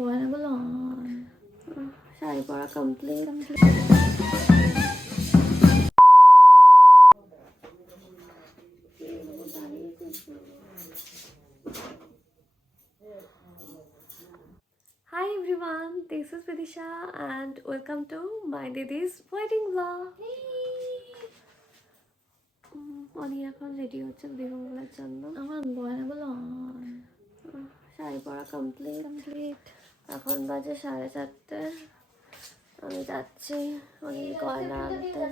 গয়নাগুলো শাড়ি পরা complete. Hi everyone, this is Vidisha and welcome to my Didi's wedding vlog. অনি এখন ready হচ্ছে বিবাহের জন্য। আমার গয়নাগুলো শাড়ি পরা কমপ্লিট। এখন বাজে 4:30। আমি যাচ্ছি অনেক গয়না আনতে।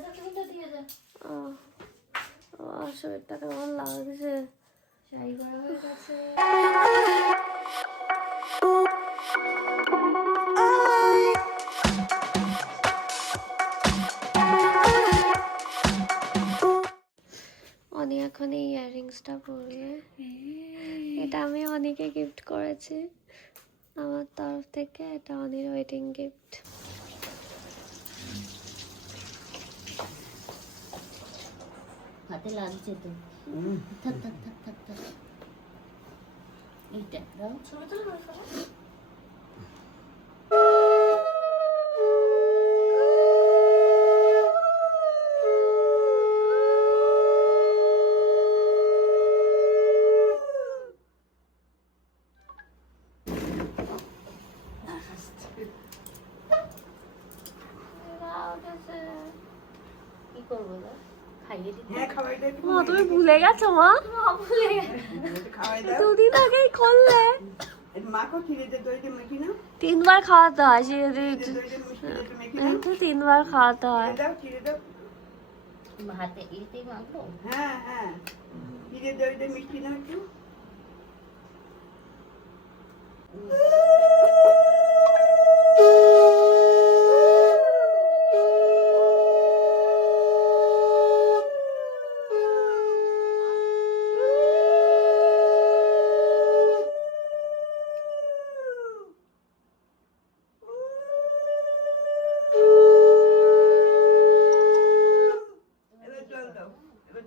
শরীরটা কেমন লাগছে। শাড়ি পরা হয়ে গেছে। অনি এখন এই ইয়াররিংসটা পরবে। এটা আমি অনিকে গিফট করেছি আমার তরফ থেকে। এটা অনির ওয়েডিং গিফট। হাতে লাগছে তো। থাক থাক থাক থাক থাক। এইটা দাও। কি করবো না? তুমি ভুলে গেছো মা? দুদিন আগেই করলে। 3বার খাওয়াতে হয়। 3বার খাওয়াতে হয়। হাতে এতেই মাখবো। হ্যাঁ হ্যাঁ, মিষ্টি না একটু।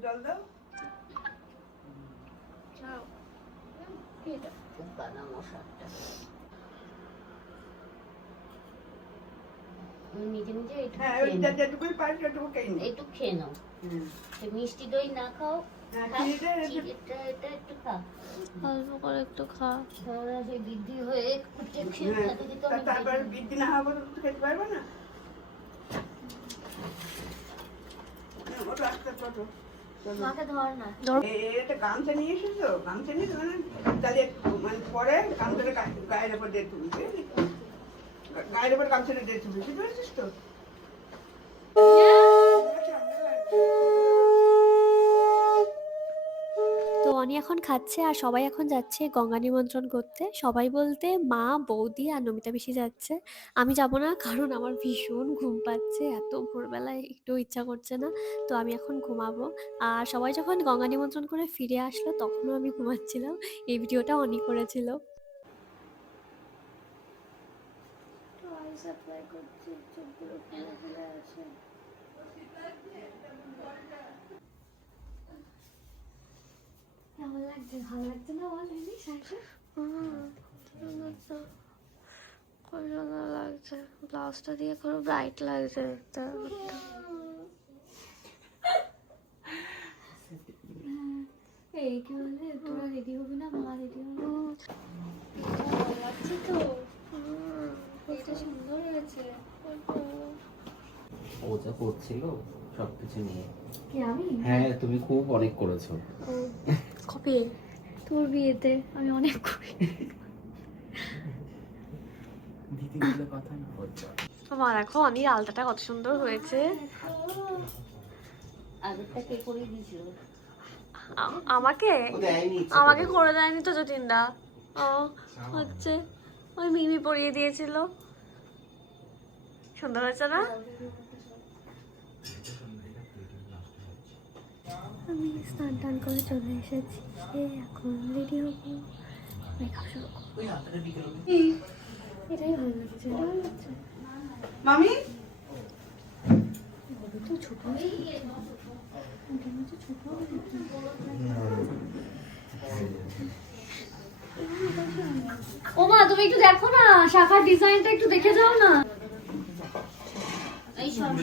জল দাও। নিজে নিজে একটু খেয়ে নাও। মিষ্টি দই না খাও, এটা একটু খা, অল্প করে একটু খা। সেই বৃদ্ধি হয়ে তারপর বৃদ্ধি না হওয়া খেতে পারবে না। মাকে ধর না। এটা গামছা নিয়ে এসেছো? গামছা নিয়ে তাহলে মানে পরে গামছাটা গায়ের উপর দিয়ে তুলবি, গায়ের উপর গামছাটা দিয়ে তুলবি, বুঝতে পেরেছিস তো? তো অনি এখন খাচ্ছে আর সবাই এখন যাচ্ছে গঙ্গা নিমন্ত্রণ করতে। সবাই বলতে মা, বৌদি আর নমিতা পিসি যাচ্ছে। আমি যাব না, কারণ আমার ভীষণ ঘুম পাচ্ছে। এত ভোরবেলায় একটু ইচ্ছা করছে না। তো আমি এখন ঘুমাবো। আর সবাই যখন গঙ্গা নিমন্ত্রণ করে ফিরে আসলো তখনও আমি ঘুমাচ্ছিলাম। এই ভিডিওটা অনি করেছিল। কেমন লাগছে? ভালো লাগছে না বল? খুব সুন্দর লাগছে। ব্লাউজটা দিয়ে খুব ব্রাইট লাগছে দেখতে। এই কি বলে, তোরা রেডি হবি না? মা রেডি হবি? ভালো লাগছে তো। এটা সুন্দর হয়েছে। ও যা করছিল সবকিছু নিয়ে। কি আমি? হ্যাঁ, তুমি খুব অনেক করেছো। কবে? তোর বিয়েতে আমি অনেক করি। দিদি বলে কথা না বলছো। মা দেখো অনির আলতাটা কত সুন্দর হয়েছে। আগেরটা কে করে দিয়েছিল? আমাকে আমাকে করে দেয়নি তো যতীনদা। ও হচ্ছে ওই মিমি পরিয়ে দিয়েছিল। সুন্দর হয়েছে না? আমি স্নান টান করে চলে এসেছি। এখন রেডি হবো, মেকআপ শুরু করবো। এটাই ভালো লাগছে। মামি ও মা, তুমি একটু দেখো না, শাখার ডিজাইনটা একটু দেখে যাও না। এই সব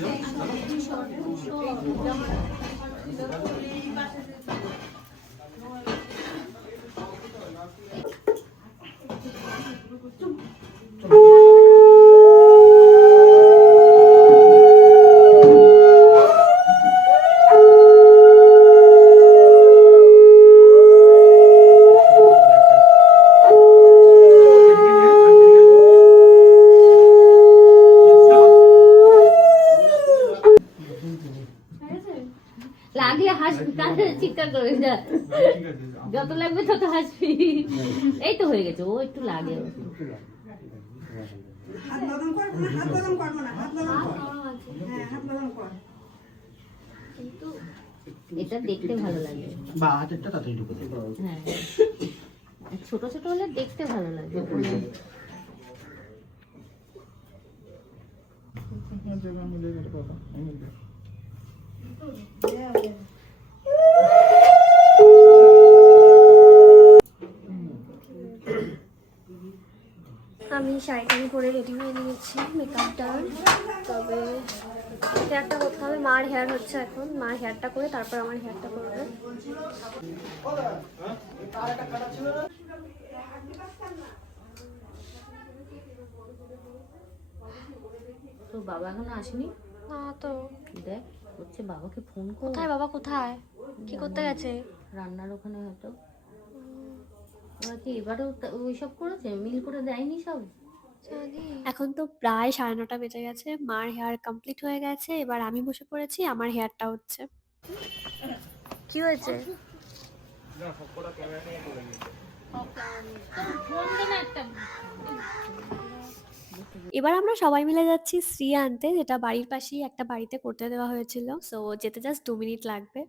লাগলে হাসবি, কাঁধে চিৎকার করে যা, যত লাগবে তত হাসবি। এই তো হয়ে গেছে, ও একটু লাগে। হাত নরম করবো না, হাত নরম করবো না, হাত নরম কর। হ্যাঁ, হাত নরম কর। কিন্তু এটা দেখতে ভালো লাগে। বা হাতেরটা তাড়াতাড়ি ঢুকে দেবে। হ্যাঁ, ছোট ছোট হলে দেখতে ভালো লাগে। আমি শাড়িটা পরে রেডি হয়ে নিয়েছি, মেকআপ ডান। তবে হেয়ারটা করতে হবে, মার হেয়ার হচ্ছে এখন, মার হেয়ারটা করে তারপর আমার হেয়ারটা করবে। তো বাবা এখনো আসেনি? না তো। দেখ হচ্ছে, বাবাকে ফোন কর। কোথায় বাবা, কোথায়, কি করতে গেছে? রান্নার ওখানে হয়তো। ওরা কি এবারেও ওইসব করেছে, মিল করে দেয়নি সব? এখন তো প্রায় 9:30 বেজে গেছে, মার হেয়ার কমপ্লিট হয়ে গেছে, এবার আমি বসে পড়েছি, আমার হেয়ারটা হচ্ছে। কি হয়েছে? এবার আমরা সবাই মিলে যাচ্ছি শ্রী আনতে, যেটা বাড়ির পাশেই একটা বাড়িতে করতে দেওয়া হয়েছিল। সো যেতে জাস্ট 2 মিনিট লাগবে।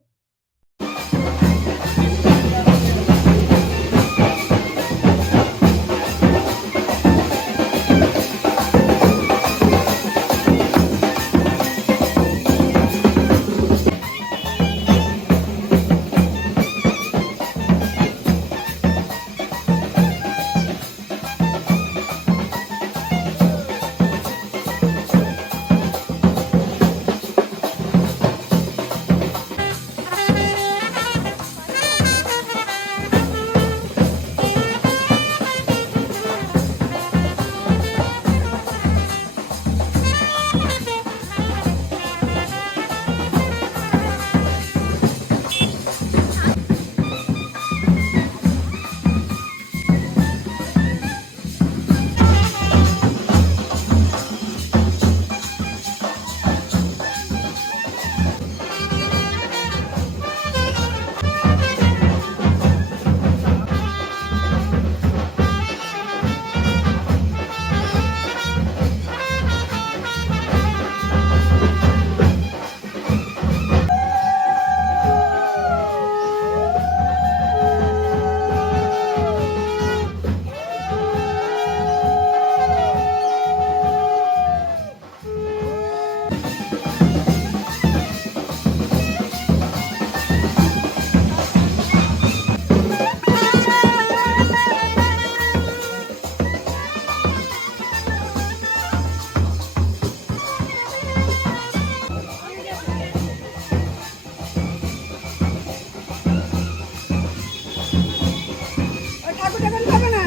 ওই ঠাকুরটা এখন খাবে না।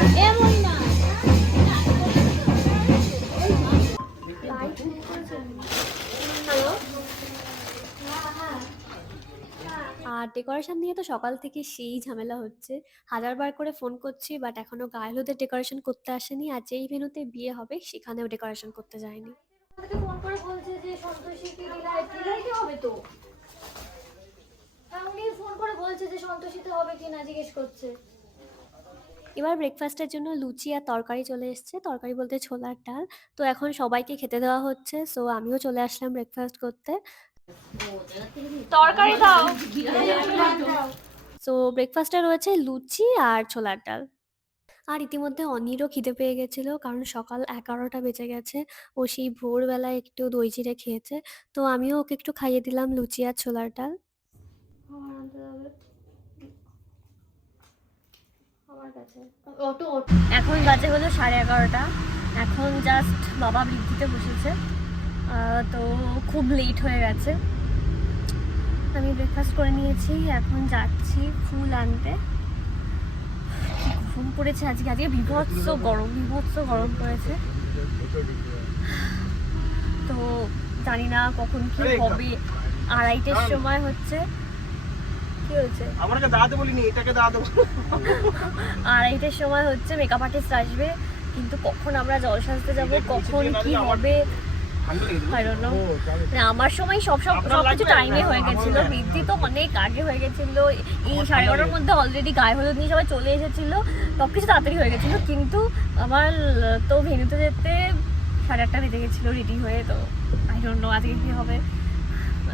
হ্যালো। আর ডেকোরেশন নিয়ে তো সকাল থেকে সেই ঝামেলা হচ্ছে, হাজারবার করে ফোন করছি, বাট এখনো গায়ে হলুদের ডেকোরেশন করতে আসেনি। আর যেই ভেন্যুতে বিয়ে হবে সেখানেও ডেকোরেশন করতে যায়নি। আমাকে ফোন করে বলছে যে সন্তোষীকে দিলাইতে হবে, তো উনি ফোন করে বলছে যে সন্তোষীতে হবে কিনা জিজ্ঞেস করছে। এবার ব্রেকফাস্টের জন্য লুচি আর তরকারি চলে এসছে, তরকারি বলতে ছোলার ডাল। তো এখন সবাইকে খেতে দেওয়া হচ্ছে, সো আমিও চলে আসলাম ব্রেকফাস্ট করতে। তরকারি দাও। সো ব্রেকফাস্টে রয়েছে লুচি আর ছোলার ডাল। আর ইতিমধ্যে অনিরও খিদে পেয়ে গেছিলো, কারণ সকাল 11টা বেজে গেছে। ও সেই ভোরবেলায় একটু দই চিড়ে খেয়েছে। তো আমিও ওকে একটু খাইয়ে দিলাম লুচি আর ছোলার ডাল। এখন বাজে হলো 11:30। এখন জাস্ট বাবা বৃদ্ধিতে বসেছে। তো খুব লেট হয়ে গেছে। আমি ব্রেকফাস্ট করে নিয়েছি, এখন যাচ্ছি ফুল আনতে। কি ঘুম পড়েছে আজকে, আজকে বিভৎস গরম পড়েছে। তো জানি না কখন কি হবে। 2:30টার সময় হচ্ছে। কি হয়েছে? আমাকে দাঁড়াতে বলিনি, এটাকে দাঁড়াতে বলি। 2:30টার সময় হচ্ছে মেকআপ আর্টিস্ট আসবে, কিন্তু কখন আমরা জল সাজতে যাব, কখন কি হবে I don't know। মানে আমার সময় সবকিছু টাইমে হয়ে গেছিল। বৃদ্ধি তো অনেক আগে হয়ে গেছিল। এই 11:30টার মধ্যে অলরেডি গায়ে হলুদ নিয়ে সবাই চলে এসেছিল, সবকিছু তাড়াতাড়ি হয়ে গেছিল। কিন্তু আমার তো ভেন্যুতে যেতে 8:30 বেজে গেছিলো রেডি হয়ে। তো I don't know আজকে কি হবে।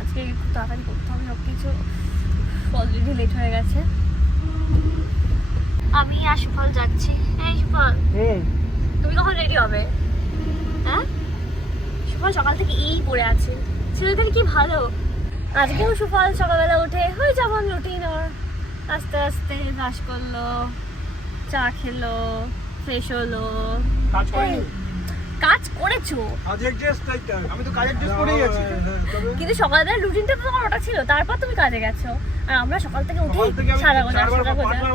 আজকে খুব তাড়াতাড়ি করতে হবে সবকিছু, অলরেডি লেট হয়ে গেছে। আমি আর সুফল যাচ্ছি। এই সুফল, তুমি কখন রেডি হবে? হ্যাঁ, সুফল সকাল থেকে এই পড়ে আছে। ছেলেদের কি ভালো। আজকেও সুফল সকালবেলা উঠে হয়ে যেমন রুটিন ওর, আস্তে আস্তে ব্রাশ করলো, চা খেলো, ফ্রেশ হলো। কাজ করিনি? কাজ করেছো? কাজের ড্রেস তাইটা, আমি তো কাজের ড্রেস পরেই আছি। কিন্তু সকালবেলা রুটিনটা তো তোমার ওটা ছিল, তারপর তুমি কাজে গেছো। আর আমরা সকাল থেকে উঠে সারা গোজা।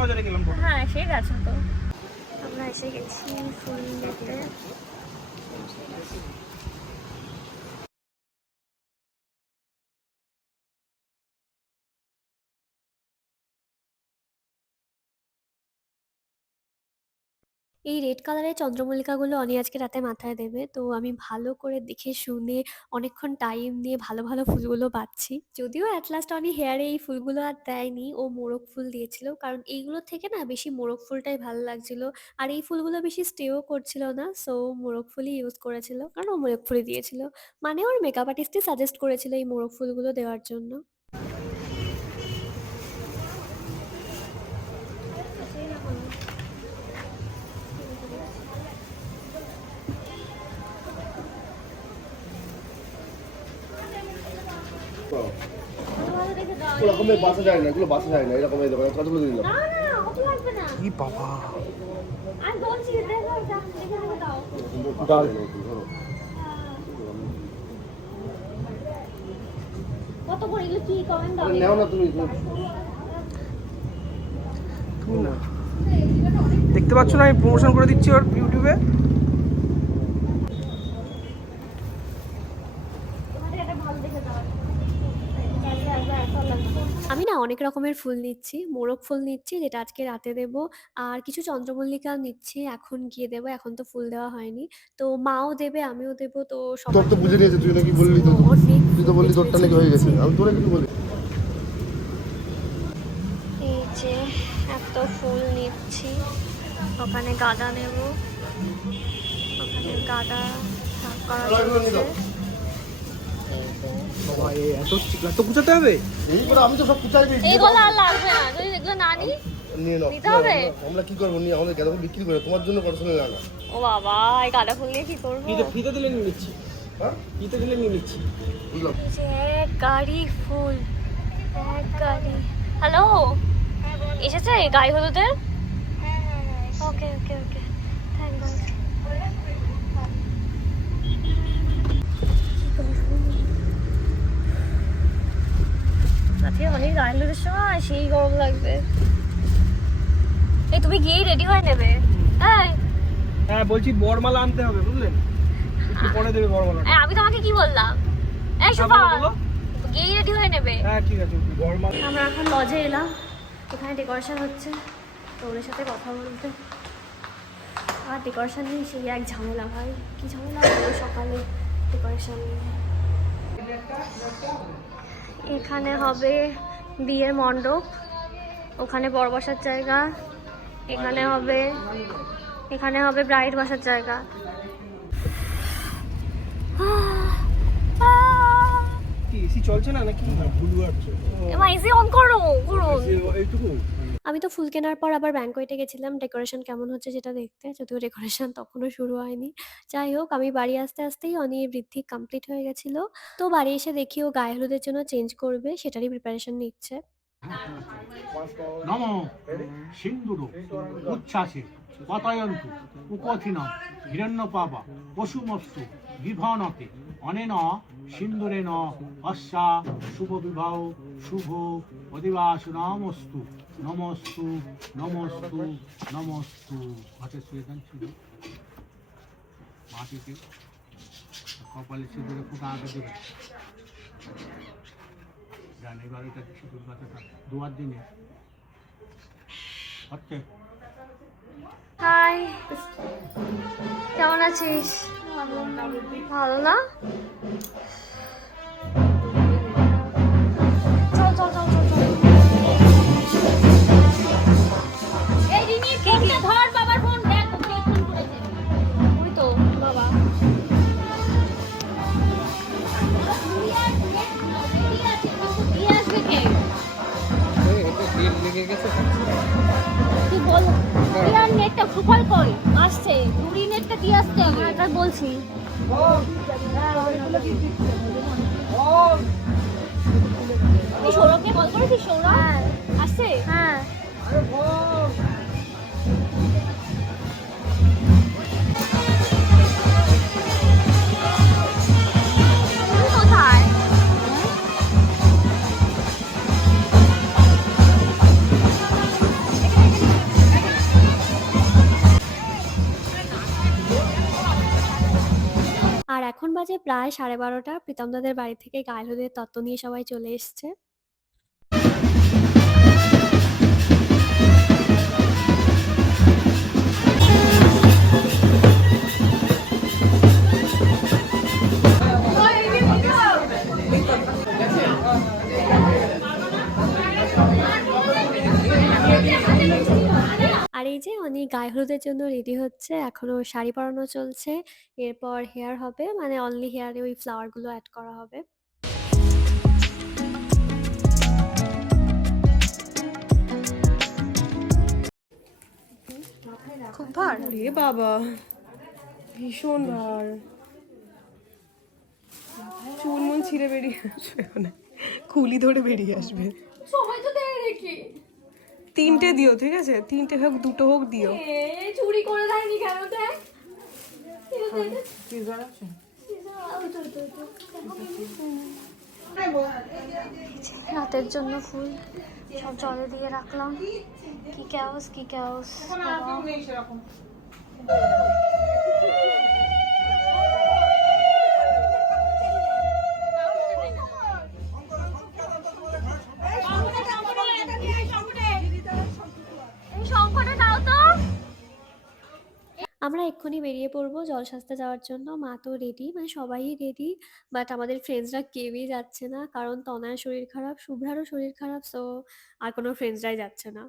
বাজারে গেলাম। হ্যাঁ, সে গেছো তো। আমরা এসে গেছি ফুল নিতে। এই রেড কালারের চন্দ্রমল্লিকাগুলো অনি আজকে রাতে মাথায় দেবে। তো আমি ভালো করে দেখে শুনে অনেকক্ষণ টাইম নিয়ে ভালো ভালো ফুলগুলো বাছছি। যদিও অ্যাট লাস্ট অনি হেয়ারে এই ফুলগুলো আর দেয়নি, ও মোরগ ফুল দিয়েছিল। কারণ এইগুলোর থেকে না বেশি মোরগ ফুলটাই ভালো লাগছিল। আর এই ফুলগুলো বেশি স্টেও করছিল না, সো মোরগ ফুলই ইউজ করেছিল, কারণ ও মোরগ ফুলই দিয়েছিল। মানে ওর মেকআপ আর্টিস্টই সাজেস্ট করেছিল এই মোরগ ফুলগুলো দেওয়ার জন্য। ওরকমের বাসা যায় না, এগুলো বাসা যায় না, এরকম এই দোকানে কতগুলো দিলাম। না না, ওটা লাগবে না। কি বাবা, আমি বলছি দেখো, এটা দেখে দাও। ডাল কত করে এগুলো কি কমেন্ট দাও? নেও না তুমি। তুমি না দেখতে পাচ্ছ না, আমি প্রমোশন করে দিচ্ছি ওর ইউটিউবে। আমি না অনেক রকমের ফুল নিচ্ছি। মোরগ ফুল নিচ্ছি, যেটা আজকে রাতে দেব। আর কিছু চন্দ্রমল্লিকা নিচ্ছি, এখন গিয়ে দেবো। এখন তো ফুল দেওয়া হয়নি। তো মাও দেবে, আমিও দেবো। তো তোর তো বুঝে নিয়েছে, তুই নাকি বললি তো, তুই তো বললি তোরটা নাকি হয়ে গেছে, আমি তোরা কিছু বলি। এই যে এত ফুল নিচ্ছি। ওখানে গাঁদা নেব, ওখানে গাঁদা সাফ করা হচ্ছে। বাবা এত এত গুছাতে হবে? এইবার আমি তো সব কুচাই দিই। এইগুলো আর লাগবে না, যদি এগুলো না নিই নিয়ে নাও। নিতে হবে। আমরা কি করবো, নিয়ে আমাদের গাঁদা ফুল বিক্রি করে তোমার জন্য পার্সোনাল লাগা। ও বাবা, এই গাঁদা ফুল নিয়ে কি করবো? ফিতে দিলে নিয়ে নিচ্ছি। হ্যাঁ, ফিতে দিলে নিয়ে নিচ্ছি। বুঝলাম। যে এক গাড়ি ফুল, এক গাড়ি। হ্যালো, এসেছে গায়ে হলুদের? ওকে ওকে ওকে, থ্যাংক ইউ। আজকে অনেক গায়ে হলুদের সময় সেই গরম লাগবে। এই তুমি গিয়ে রেডি হয়ে নেবে। এই হ্যাঁ বলছি, বরমালা আনতে হবে, বুঝলেন? একটু পরে দেবে বরমালা। আমি তোমাকে কি বললাম? এই সুফল, গিয়ে রেডি হয়ে নেবে। হ্যাঁ ঠিক আছে, বরমালা। আমরা এখন লজে এলাম, এখানে ডেকোরেশন হচ্ছে। তো ওদের সাথে কথা বলতে, আর ডেকোরেশন নিয়ে সেই এক ঝামেলা। ভাই কি ঝামেলা হলো সকালে ডেকোরেশন নিয়ে। এখানে হবে বিয়ের মণ্ডপ, ওখানে বর বসার জায়গা, এখানে হবে ব্রাইড বসার জায়গা। কি এসি চলছে না নাকি? এমা এসি অন করো, করুন। এইটুকু আমি তো ফুল কেনার পর আবার ব্যাংকোয়েটে গেছিলাম ডেকোরেশন কেমন হচ্ছে সেটা দেখতে। যদিও ডেকোরেশন তখনও শুরু হয়নি। যাই হোক আমি বাড়ি আসতে, আসতেই অনির বৃদ্ধি কমপ্লিট হয়ে গেছিল। তো বাড়ি এসে দেখি ও গায়ে হলুদের জন্য চেঞ্জ করবে সেটারই প্রিপারেশন নিচ্ছে। নম সিন্দুর উচ্ছ্বাসে পতয়ন্তু উপথিন হিরণ্যপাবা পশুমস্তু বিভনতে অনেন সিন্দুরেন অস্যা শুভ বিবাহ শুভ অধিবাস নমস্তু নমস্তু নমস্তু নমস্তু। হাতে সুয়েদান ছিল মাটিতে কপালে সিঁদুরে ফুটা আগে দেবে জানি এবার এটা সিঁদুর গাছটা দুয়ার দিনে হচ্ছে। হাই, কেমন আছিস? ভালো না? চল চল চল চল চল। এই রিনি ফোনটা ধর, বাবার ফোন দেখ কে ফোন করেছে। ওই তো বাবা। দিয়ে আসবে কে? তুই বল রিয়ার নেটটা ফুফল কই আসছে, টুরি নেটটা দিয়ে আসতে হবে। একবার বলছি। তুই সৌরভকে কল করেছিস? সৌরভ আসছে? হ্যাঁ তুমি কোথায়? আর এখন বাজে প্রায় 12:30। প্রীতমদাদের বাড়ি থেকে গায়ে হলুদের তত্ত্ব নিয়ে সবাই চলে এসছে। আর এই যে অনি গায়ে হলুদের জন্য রেডি হচ্ছে, এখনো শাড়ি পরানো চলছে। এরপর হেয়ার হবে, মানে অনলি হেয়ারে ওই ফ্লাওয়ার গুলো অ্যাড করা হবে। খুব ভার। রে বাবা, ভীষণ ভার। চুল মন ছিঁড়ে বেরিয়ে আসবে, মানে খুলি ধরে বেরিয়ে আসবে। সবাই তো দেয় দেখি। 3টে দিও, ঠিক আছে? 3টে হোক 2টো হোক দিও। চুরি করে দেয়নি কেন দেখ? রাতের জন্য ফুল সব জলে দিয়ে রাখলাম। কি ক্যাওস কি ক্যাওস। আমরা এক্ষুনি বেরিয়ে পড়বো জলশাস্তা যাওয়ার জন্য। মা তো রেডি, মানে সবাই রেডি, বাট আমাদের ফ্রেন্ডসরা কেউই যাচ্ছে না, কারণ তনয়ের শরীর খারাপ, শুভ্রারও শরীর খারাপ, সো আর কোনো ফ্রেন্ডসরাই যাচ্ছে না।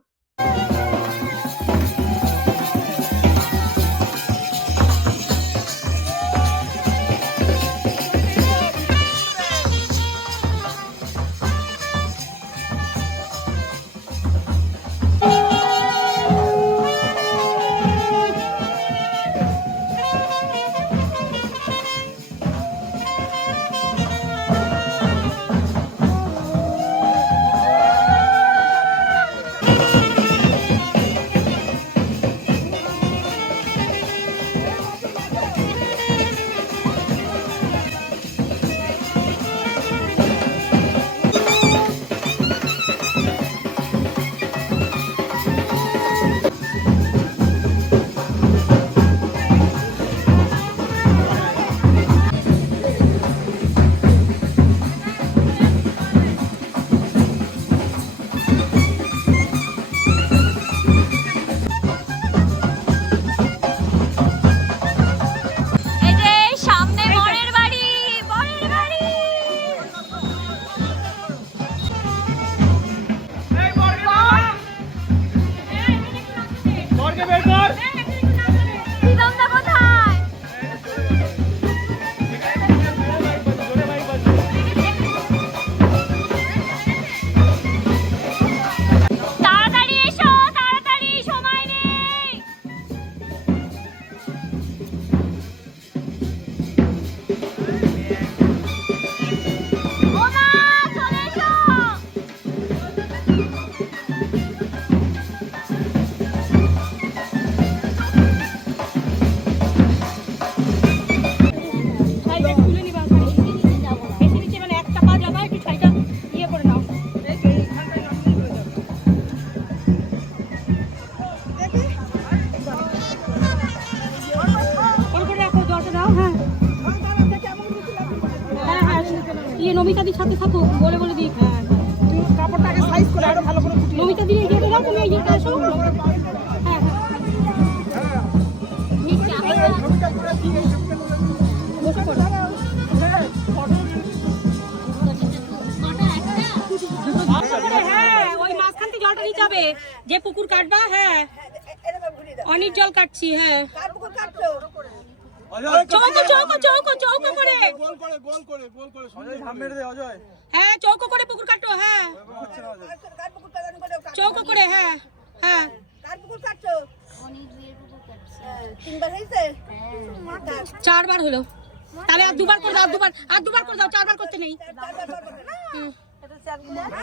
ইয়ে নমিতাদির সাথে থাকো, বলে বলে দিই। হ্যাঁ তুই কাপড়টাকে সাইজ করে আরো ভালো করে ফুটিয়ে নমিতাদির এই যেটা দাও, তুমি এই যেটা আসো। হ্যাঁ বসে পড়ো। হ্যাঁ ওই মাঝখান থেকে জলটা নিতে হবে, যে পুকুর কাটবা। হ্যাঁ অনেক জল কাটছি। হ্যাঁ চৌকো চৌকো চৌকো চৌকো করে, হ্যাঁ চৌকো করে পুকুর কাটো। হ্যাঁ চৌকো করে। হ্যাঁ হ্যাঁ চারবার হলো, তাহলে আর দুবার করে দাও, আর দুবার করে দাও, চারবার করতে নেই।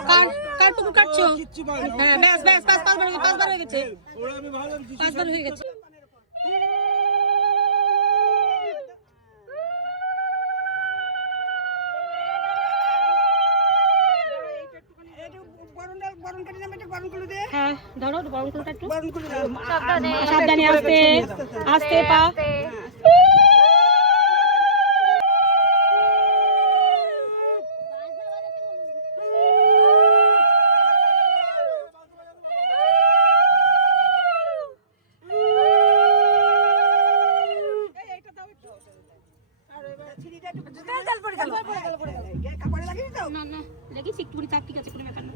কার কার পুকুর কাটছো? হ্যাঁ ব্যাস ব্যাস ব্যাস, পাঁচবার হয়ে গেছে, 5বার হয়ে গেছে। হ্যাঁ ধরো গরম করে একটু, সাবধানে, আস্তে আস্তে পা। না না লেগেছি একটুখানি, চাপ, ঠিক আছে, কোনো ব্যাপার না।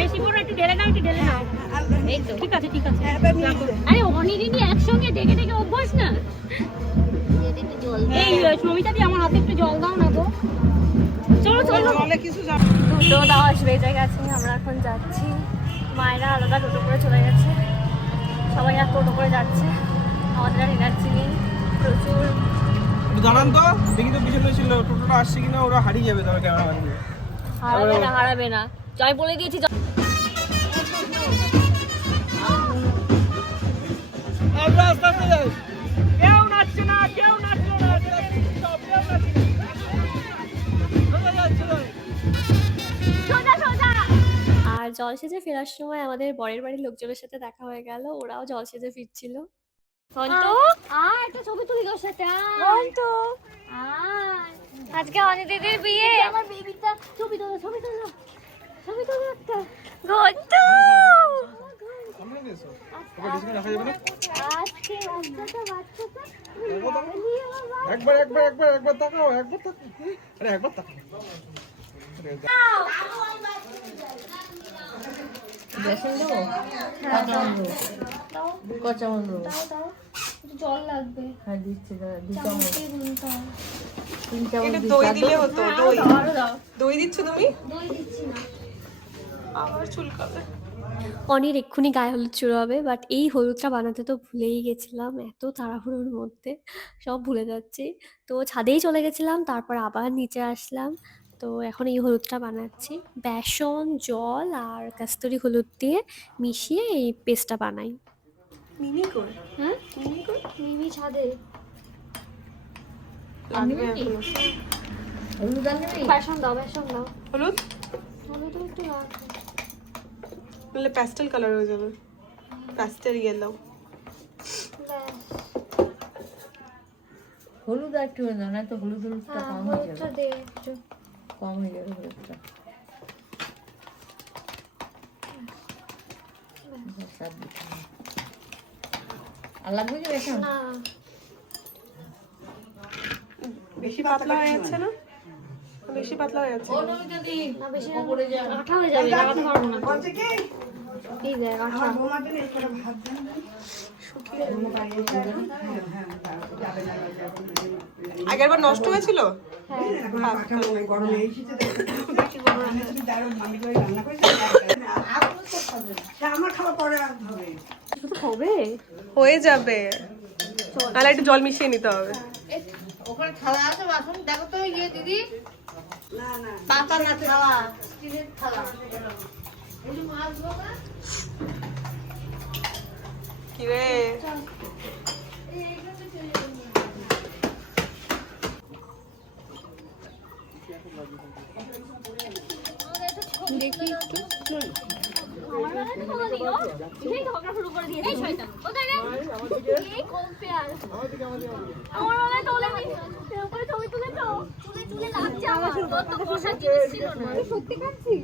বেশি বড় একটু ঢেলে নাও, একটু ঢেলে নাও। এই তো ঠিক আছে, ঠিক আছে। আরে অনিরিনি একসঙ্গে ডেকে ডেকে অভ্যাস না। এই সমিতাদি আমার হাতে একটু জল দাও না গো। চলো চলো, 2:10 বেজে গেছে, আমরা এখন যাচ্ছি। মায়েরা আলাদা টোটো করে চলে গেছে, সবাই আর টোটো করে যাচ্ছে। আমাদের আর এনার্জি নেই, প্রচুর। জানান তো, দেখি তো পিছনে ছিল টোটোটা আসছে কিনা, ওরা হারিয়ে যাবে তোমার ক্যামেরাম্যান দিয়ে। হারাবে না, জয় বলে দিয়েছি। কেউ নাচছে না, কেউ নাচছে না। আর জল সেজে ফেরার সময় আমাদের বরের বাড়ির লোকজনের সাথে দেখা হয়ে গেল, ওরাও জল সেজে ফিরছিল। একটা ছবি তুলি ওর সাথে। আজকে অনি দিদির বিয়ে, আমার বেবিটা ছবি তোলো, ছবি তোলো, ছবি তোলো একটা। ঘন্টু আজকে একবার তাকাও, একবার তাকাও। আরে একবার তাকাও। জল লাগবে। দই দিলে হতো, দই দিচ্ছ তুমি? দই দিচ্ছি না। আবার চুলকাবে। অনির এক্ষুনি গায়ে হলুদ শুরু হবে, বাট এই হলুদটা বানাতে তো ভুলেই গেছিলাম, এত তাড়াহুড়োর মধ্যে সব ভুলে যাচ্ছি। তো ছাদেই চলে গেছিলাম, তারপর আবার নিচে আসলাম। তো এখন এই হলুদটা বানাচ্ছি, বেসন, জল আর কাস্তুরি হলুদ দিয়ে মিশিয়ে এই পেস্টটা বানাই। হ্যাঁ মিমি ছাদে হলুদ আনবি? বেসন দাও, বেসন দাও, হলুদ হলুদ একটু রাখো। বলে প্যাস্টেল কালার হয়ে যাবে, প্যাস্টেল ইয়েলো। হলুদ আর একটু দাও, না তো হলুদটা কম হয়ে যাবে। দে একটু। কম হয়ে যাবে হলুদটা। আর লাগবে কি বেসন? না বেশি পাতলা হয়ে যাচ্ছে না? বেশি পাতলা হয়ে যাচ্ছে। না, বেশি আঠা হয়ে যাবে, লাগাতে পারবো না। বলছে কি এই দেখ আঠা। আমার বৌমাকে নিয়ে একটা ভাত দেন না। আগেরবার নষ্ট হয়েছিল? এখন পাখা মনে হয় গরমে এই শীতে তুমি যারো মামি করে রান্না করেছে আমার খাওয়া পরে রাখতে হবে। শুধু হবে হয়ে যাবে, নাহলে একটু জল মিশিয়ে নিতে হবে। ওখানে থালা আছে বাসন দেখো তো ইয়ে দিদি না না পাতা না থালা স্টিলের থালা এই যে মাছ ভাজা কি রে দেখি একটু আমার বেলায় তো কোনো দিও সেই ঝগড়া শুরু করে দিয়েছে এই শয়তান কোথায় রে এই কম্পেয়ার আমার বেলায় তো বলেনি উপরে ছবি তুলে তো তুলে লাগছে আমার কত বসার জিনিস ছিল না সত্যি কাঁদছি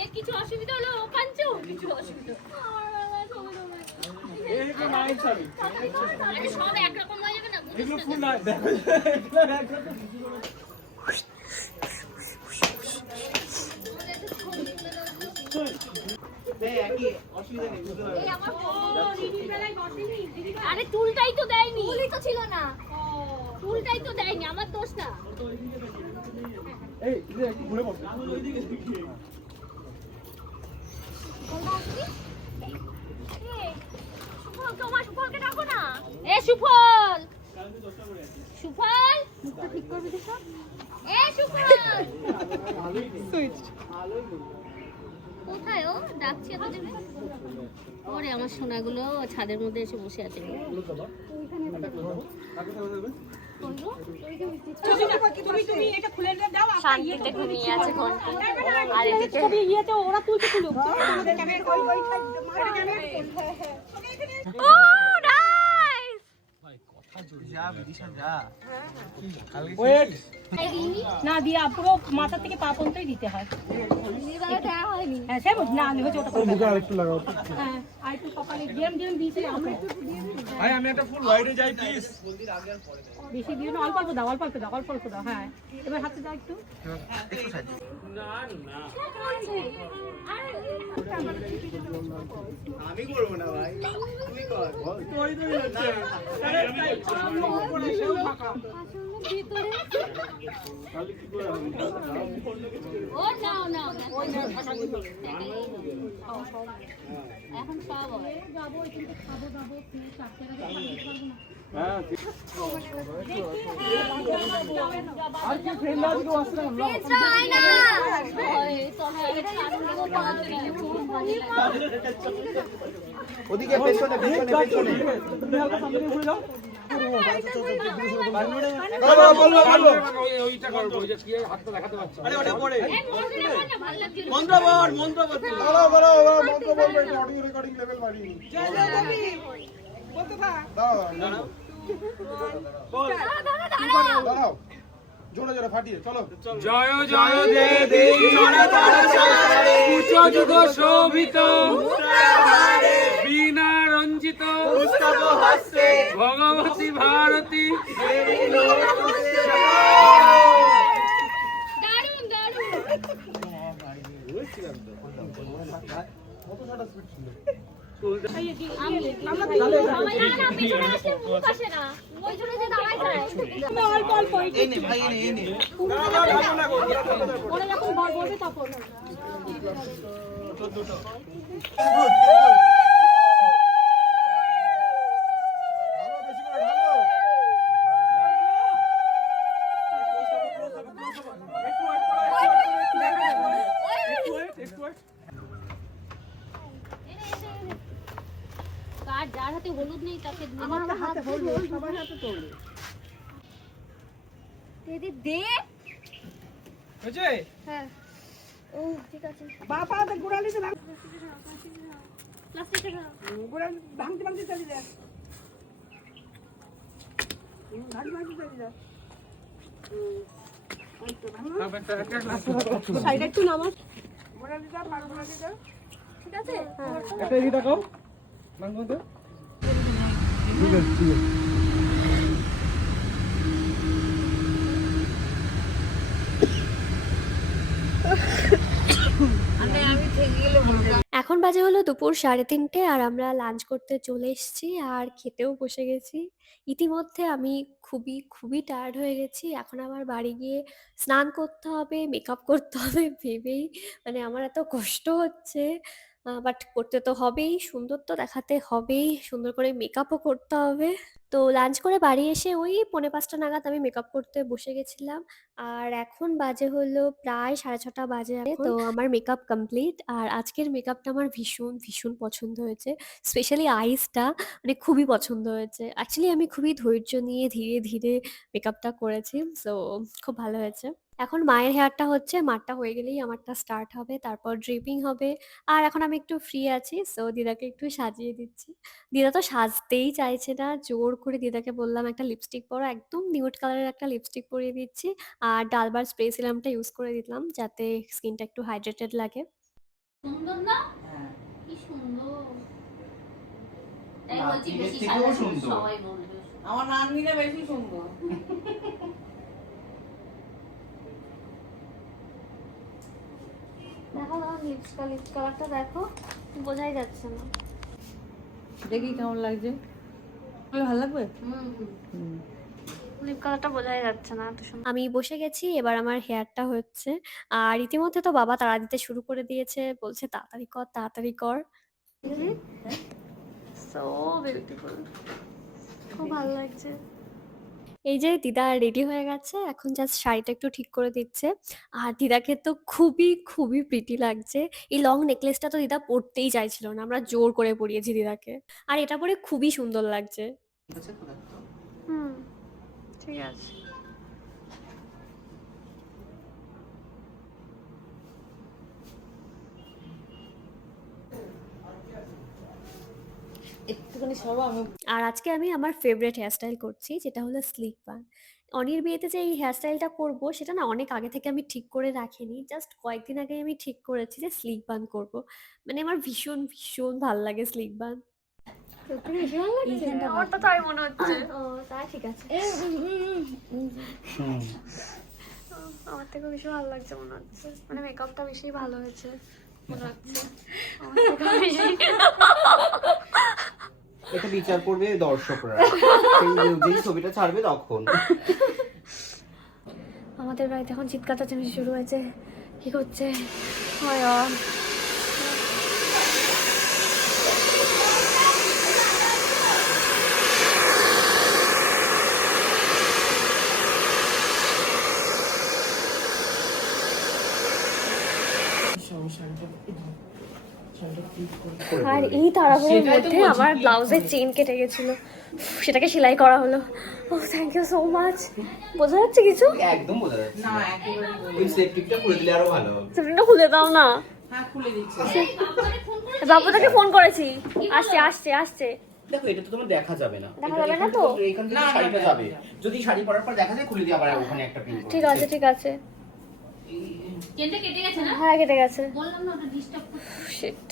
এর কিছু অসুবিধা হলো ও কাঁদছো কিছু অসুবিধা আমার বেলায় ছবি তুলে এই যে মাইক ছবি আরে সব একরকম হয়ে যাবে না এগুলো ফুল না দেখো এগুলো একরকম আরে চুলটাই তো দেয়নি চুলই তো ছিল না চুলটাই তো দেয়নি আমার দোষ না এই একটু ঘুরে বসো সুফলকে ডাকো না এ সুফল সুফল মুখটা ঠিক করবে দেখো এ সুফল কোথায় ও ডাকছে তো দেবে ওরে আমার সোনাগুলো ছাদের মধ্যে এসে বসে আছে শান্তিতে ঘুমিয়ে আছে ঘন্টা আর এদিকে ওরা তুলতে তুলুক না দিয়া পুরো মাথা থেকে পা পর্যন্তই দিতে হয় হ্যাঁ সে না হচ্ছে ওটা মুখে আরেকটু লাগাও হ্যাঁ আর একটু সকালে গেম দিয়েছি আমরা একটু ভাই আমি একটা ফুল বাইরে যাই প্লিজ বেশি দিও না অল্প অল্প দাও অল্প অল্প দাও হ্যাঁ এবার হাতে দাও একটু আমি করব না ভাই তুই কর তুই তো হচ্ছে ও নাও এখন সব যাবো এখানে খাবো চারটে হ্যাঁ আর কি ফ্রেন্ড আজকে আসছে না ওদিকে পেছনে তুমি হালকা সামনে ঘুরে যাও বলবো ওইটা করব ওই যে কি হাতটা দেখাতে পারছো আরে ওটা পড়ে মন্ত্র বল মন্ত্র বলবে অডিও রেকর্ডিং লেভেল বাড়িয়ে জয় জয় দেবী বলতে থাক দাঁড়াও জোরে জোরে ফাটিয়ে চলো জয় জয় দে দেবী উচ্চ যুগ শোভিত বীণা রঞ্জিত ভগবতী ভারতী দারুণ অল্প অল্প ওরা যখন বড় বলবে তখন কার যার হাতে হলুদ নেই তাকে আমার হাতে হলুদ সবার হাতে তো দে হয়েছে হ্যাঁ ও ঠিক আছে বাবা তো গুড়ালি তো প্লাস্টিক থেকে গুড়ালি ভাঙতে চলে যায় ভাঙতে চলে যায় সাইডে একটু নামাজ গুড়ালি যা পার গুড়ালি যা ঠিক আছে একটা এদিকে তাকাও মাঙ্গো তো ঠিক আছে এখন বাজে হলো দুপুর 3:30 আর আমরা লাঞ্চ করতে চলে এসেছি আর খেতেও বসে গেছি। ইতিমধ্যে আমি খুবই টায়ার্ড হয়ে গেছি। এখন আবার বাড়ি গিয়ে স্নান করতে হবে, মেকআপ করতে হবে ভেবেই মানে আমার এত কষ্ট হচ্ছে। বাট করতে তো হবেই, সুন্দর তো দেখাতে হবেই, সুন্দর করে মেকআপও করতে হবে। তো লাঞ্চ করে বাড়ি এসে ওই 4:45 নাগাদ আমি মেকআপ করতে বসে গেছিলাম। আর এখন বাজে হলো প্রায় 6:30 বাজে এখন। তো আমার মেকআপ কমপ্লিট। আর আজকের মেকআপটা আমার ভীষণ, ভীষণ পছন্দ হয়েছে। স্পেশালি আইসটা মানে খুবই পছন্দ হয়েছে। অ্যাকচুয়ালি আমি খুবই ধৈর্য নিয়ে ধীরে, ধীরে মেকআপটা করেছি। সো খুব ভালো হয়েছে। এখন মায়ের হেয়ারটা হচ্ছে, মারটা হয়ে গেলেই আমারটা স্টার্ট হবে। তারপর ড্রিপিং হবে। আর এখন আমি একটু ফ্রি আছি। সো দিদাকে একটু সাজিয়ে দিচ্ছি। দিদা তো সাজতেই চাইছে না। জোর করে দিদাকে বললাম, "একটা লিপস্টিক পরো।" একদম নিউড কালারের একটা লিপস্টিক পরিয়ে দিচ্ছি। আর ডালবার স্প্রে সিরামটা ইউজ করে দিলাম যাতে স্কিনটা একটু হাইড্রেটেড লাগে। সুন্দর না? কি সুন্দর। তাই বলছি নাতনির বেশি থেকেও সাজা সুন্দর। সবাই বলবে। আমার নাতনিটা বেশি সুন্দর। দেখো লিপস কালারটা দেখো, বোঝাই যাচ্ছে না। দেখি কেমন লাগছে, ভালো লাগবে। লিপ কালারটা বোঝাই যাচ্ছে না এত সুন্দর। আমি বসে গেছি, এবার আমার হেয়ারটা হচ্ছে। আর ইতিমধ্যে তো বাবা তাড়া দিতে শুরু করে দিয়েছে, বলছে তাড়াতাড়ি কর, তাড়াতাড়ি কর। সো বিউটিফুল, খুব ভালো লাগছে। এই যে দিদা রেডি হয়ে গেছে, এখন জাস্ট শাড়িটা একটু ঠিক করে দিচ্ছে। আর দিদাকে তো খুবই, খুবই প্রিটি লাগছে। এই লং নেকলেসটা তো দিদা পরতেই চাইছিল না, আমরা জোর করে পরিয়েছি দিদাকে। আর এটা পরে খুবই সুন্দর লাগছে। ঠিক আছে তো দেখতো। হুম, ঠিক আছে। একটুখানি সব আমি আর আজকে আমি আমার ফেভারিট হেয়ারস্টাইল করছি, যেটা হলো স্লিক বান। অনির বিয়েতে যে এই হেয়ারস্টাইলটা করব, সেটা না অনেক আগে থেকে আমি ঠিক করে রাখিনি। জাস্ট কয়েকদিন আগে আমি ঠিক করেছি যে স্লিক বান করব। মানে আমার ভীষণ, ভীষণ ভাল লাগে স্লিক বান। আমার তো তাই মনে হচ্ছে। ও তাই, ঠিক আছে। আমার থেকে বেশি ভালো লাগছে মনে হচ্ছে, মানে মেকআপটা বেশি ভালো হয়েছে মনে হচ্ছে আমার থেকে বেশি। এটা বিচার করবে দর্শকরা। যেই ছবিটা ছাড়বে তখন। আমাদের বাড়িতে এখন চিৎকার চেঁচামেচি শুরু হয়েছে। কি করছে? আর এই তাড়াহুড়োর মধ্যে আমার ব্লাউজের চেন কেটে গেছিল, সেটাকে সেলাই করা হলো। ও থ্যাংক ইউ সো মাচ। বোঝা যাচ্ছে কিছু? একদম বোঝা যাচ্ছে না, একেবারে ওই সেফটিটা খুলে দিলে আরো ভালো হবে। সেটা খুলে দাও না। হ্যাঁ খুলে দিচ্ছি। বাবুদাকে ফোন করেছি, আসছে আসছে আসছে। দেখো এটা তো তোমার দেখা যাবে না, দেখা যাবে না তো? এইখান থেকে শাড়িটা যাবে। যদি শাড়ি পরার পর দেখা যায়, খুলে দিয়ে আবার ওখানে একটা পিন করো। ঠিক আছে, ঠিক আছে। চেনটা কেটে গেছে না? হ্যাঁ কেটে গেছে। বললাম না ওটা ডিস্টার্ব করছে। শিট।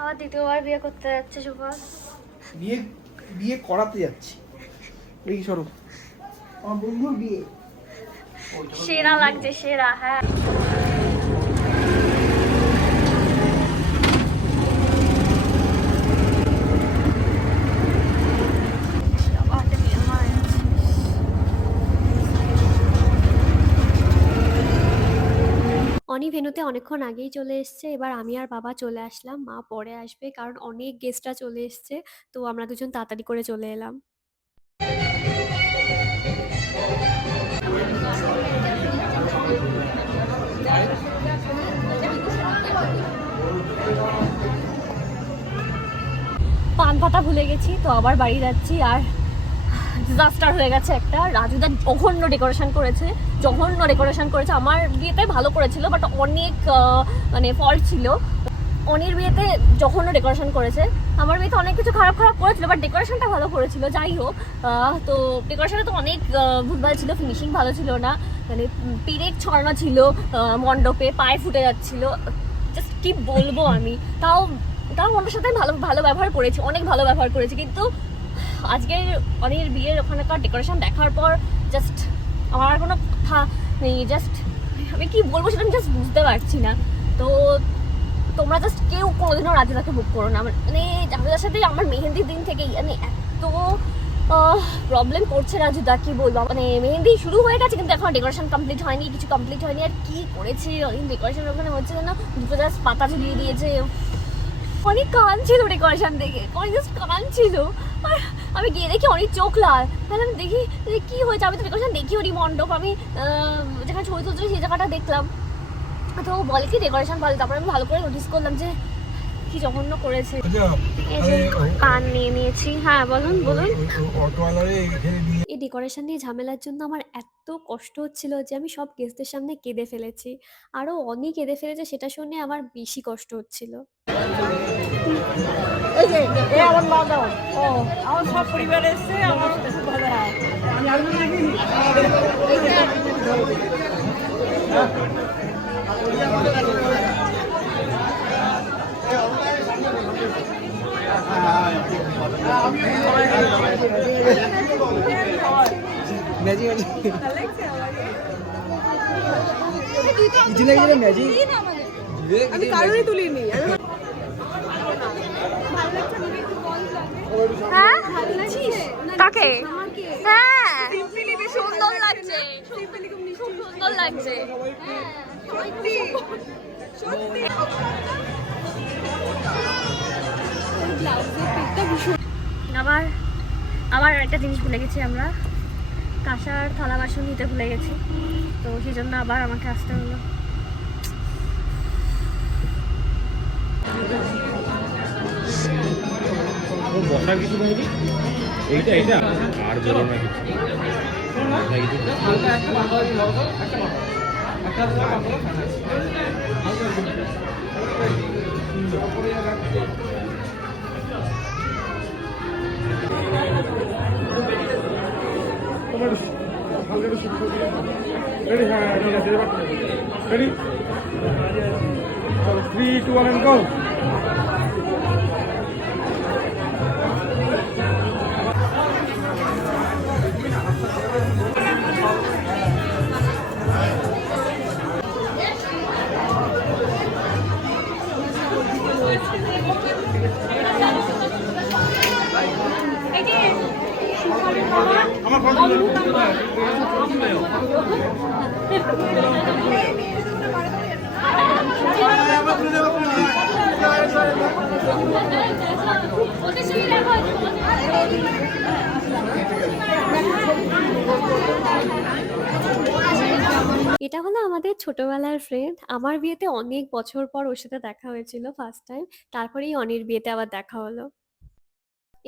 আবার দ্বিতীয়বার বিয়ে করতে যাচ্ছে সুভাষ। বিয়ে করাতে যাচ্ছি। এই সরো, আমার বন্ধুর বিয়ে। সেরা লাগছে, সেরা। হ্যাঁ অনি ভেন্যুতে অনেকক্ষণ আগেই চলে এসছে। এবার আমি আর বাবা চলে আসলাম, মা পরে আসবে কারণ অনেক গেস্টরা চলে এসছে। তো আমরা দুজন তাড়াতাড়ি করে চলে এলাম। পান পাতা ভুলে গেছি, তো আবার বাড়ি যাচ্ছি। আর ডিজাস্টার হয়ে গেছে একটা। রাজুদা জঘন্য ডেকোরেশন করেছে, জঘন্য ডেকোরেশন করেছে। আমার বিয়েতে ভালো করেছিল, বাট অনেক মানে ফল্ট ছিল। অনির বিয়েতে জঘন্য ডেকোরেশন করেছে। আমার বিয়েতে অনেক কিছু খারাপ খারাপ করেছিল, বাট ডেকোরেশনটা ভালো করেছিল। যাই হোক, তো ডেকোরেশনে তো অনেক ভুলভাল ছিল, ফিনিশিং ভালো ছিল না। মানে পিরেক ছড়ানো ছিল মণ্ডপে, পায়ে ফুটে যাচ্ছিল। জাস্ট কি বলবো আমি। তাও ওনার সাথে ভালো ভালো ব্যবহার করেছি, অনেক ভালো ব্যবহার করেছি। কিন্তু আজকের অনির বিয়ের ওখানকার ডেকোরেশন দেখার পর জাস্ট আমার আর কোনো কথা নেই। জাস্ট আমি কি বলবো সেটা আমি জাস্ট বুঝতে পারছি না। তো তোমরা জাস্ট কেউ কোনোদিনও রাজুদাকে বুক করো না। মানে রাজুদার সাথে আমার মেহেন্দির দিন থেকেই মানে এত প্রবলেম করছে রাজুদা, কি বলবো, মানে মেহেন্দি শুরু হয়ে গেছে কিন্তু এখন ডেকোরেশন কমপ্লিট হয়নি, কিছু কমপ্লিট হয়নি। আর কি করেছে অনেক ডেকোরেশন, ওখানে হচ্ছে যেন দুটো জাস্ট পাতা ঝুলিয়ে দিয়েছে। অনেক কাঁদছিল ডেকোরেশন দেখে, অনেক জাস্ট কাঁদছিল। আর আমি গিয়ে দেখি অনেক চোখ লাল। তাহলে আমি দেখি কি হয়েছে, আমি তো ডেকোরেশন দেখি ওরই মণ্ডপ, আমি যেখানে ছবি তুলছিল সেই জায়গাটা দেখলাম। তো ও বলে কি ডেকোরেশন ভালো, তারপরে আমি ভালো করে নোটিস করলাম যে কি জঘন্য করেছে। কান নিয়ে নিয়েছি। হ্যাঁ বলুন বলুন। এই ডেকোরেশন নিয়ে ঝামেলার জন্য আমার এত কষ্ট হচ্ছিল যে আমি সব গেস্টদের সামনে কেঁদে ফেলেছি। আরও অনেক কেঁদে ফেলেছে, সেটা শুনে আমার বেশি কষ্ট হচ্ছিল। আমার মা দাও, ও আমার সব পরিবার এসছে, আমার খুব ভালো হয়। আমি কারোরই তুলিনি। হ্যাঁ কাকে? হ্যাঁ সুন্দর লাগছে, খুব সুন্দর লাগছে। আবার আবার একটা জিনিস ভুলে গেছি, আমরা কাঁসার থালা বাসন নিতে ভুলে গেছি, তো সেই জন্য আবার আমাকে আসতে হলো। বসার কিছু নেই, এইটা এইটা আর বলো না কিছু। রেডি? হ্যাঁ ঠিক আছে, রেডি? 3, 2, 1 go. এটা হলো আমাদের ছোটবেলার ফ্রেন্ড। আমার বিয়েতে অনেক বছর পর ওর সাথে দেখা হয়েছিল ফার্স্ট টাইম। তারপরেই অনির বিয়েতে আবার দেখা হলো।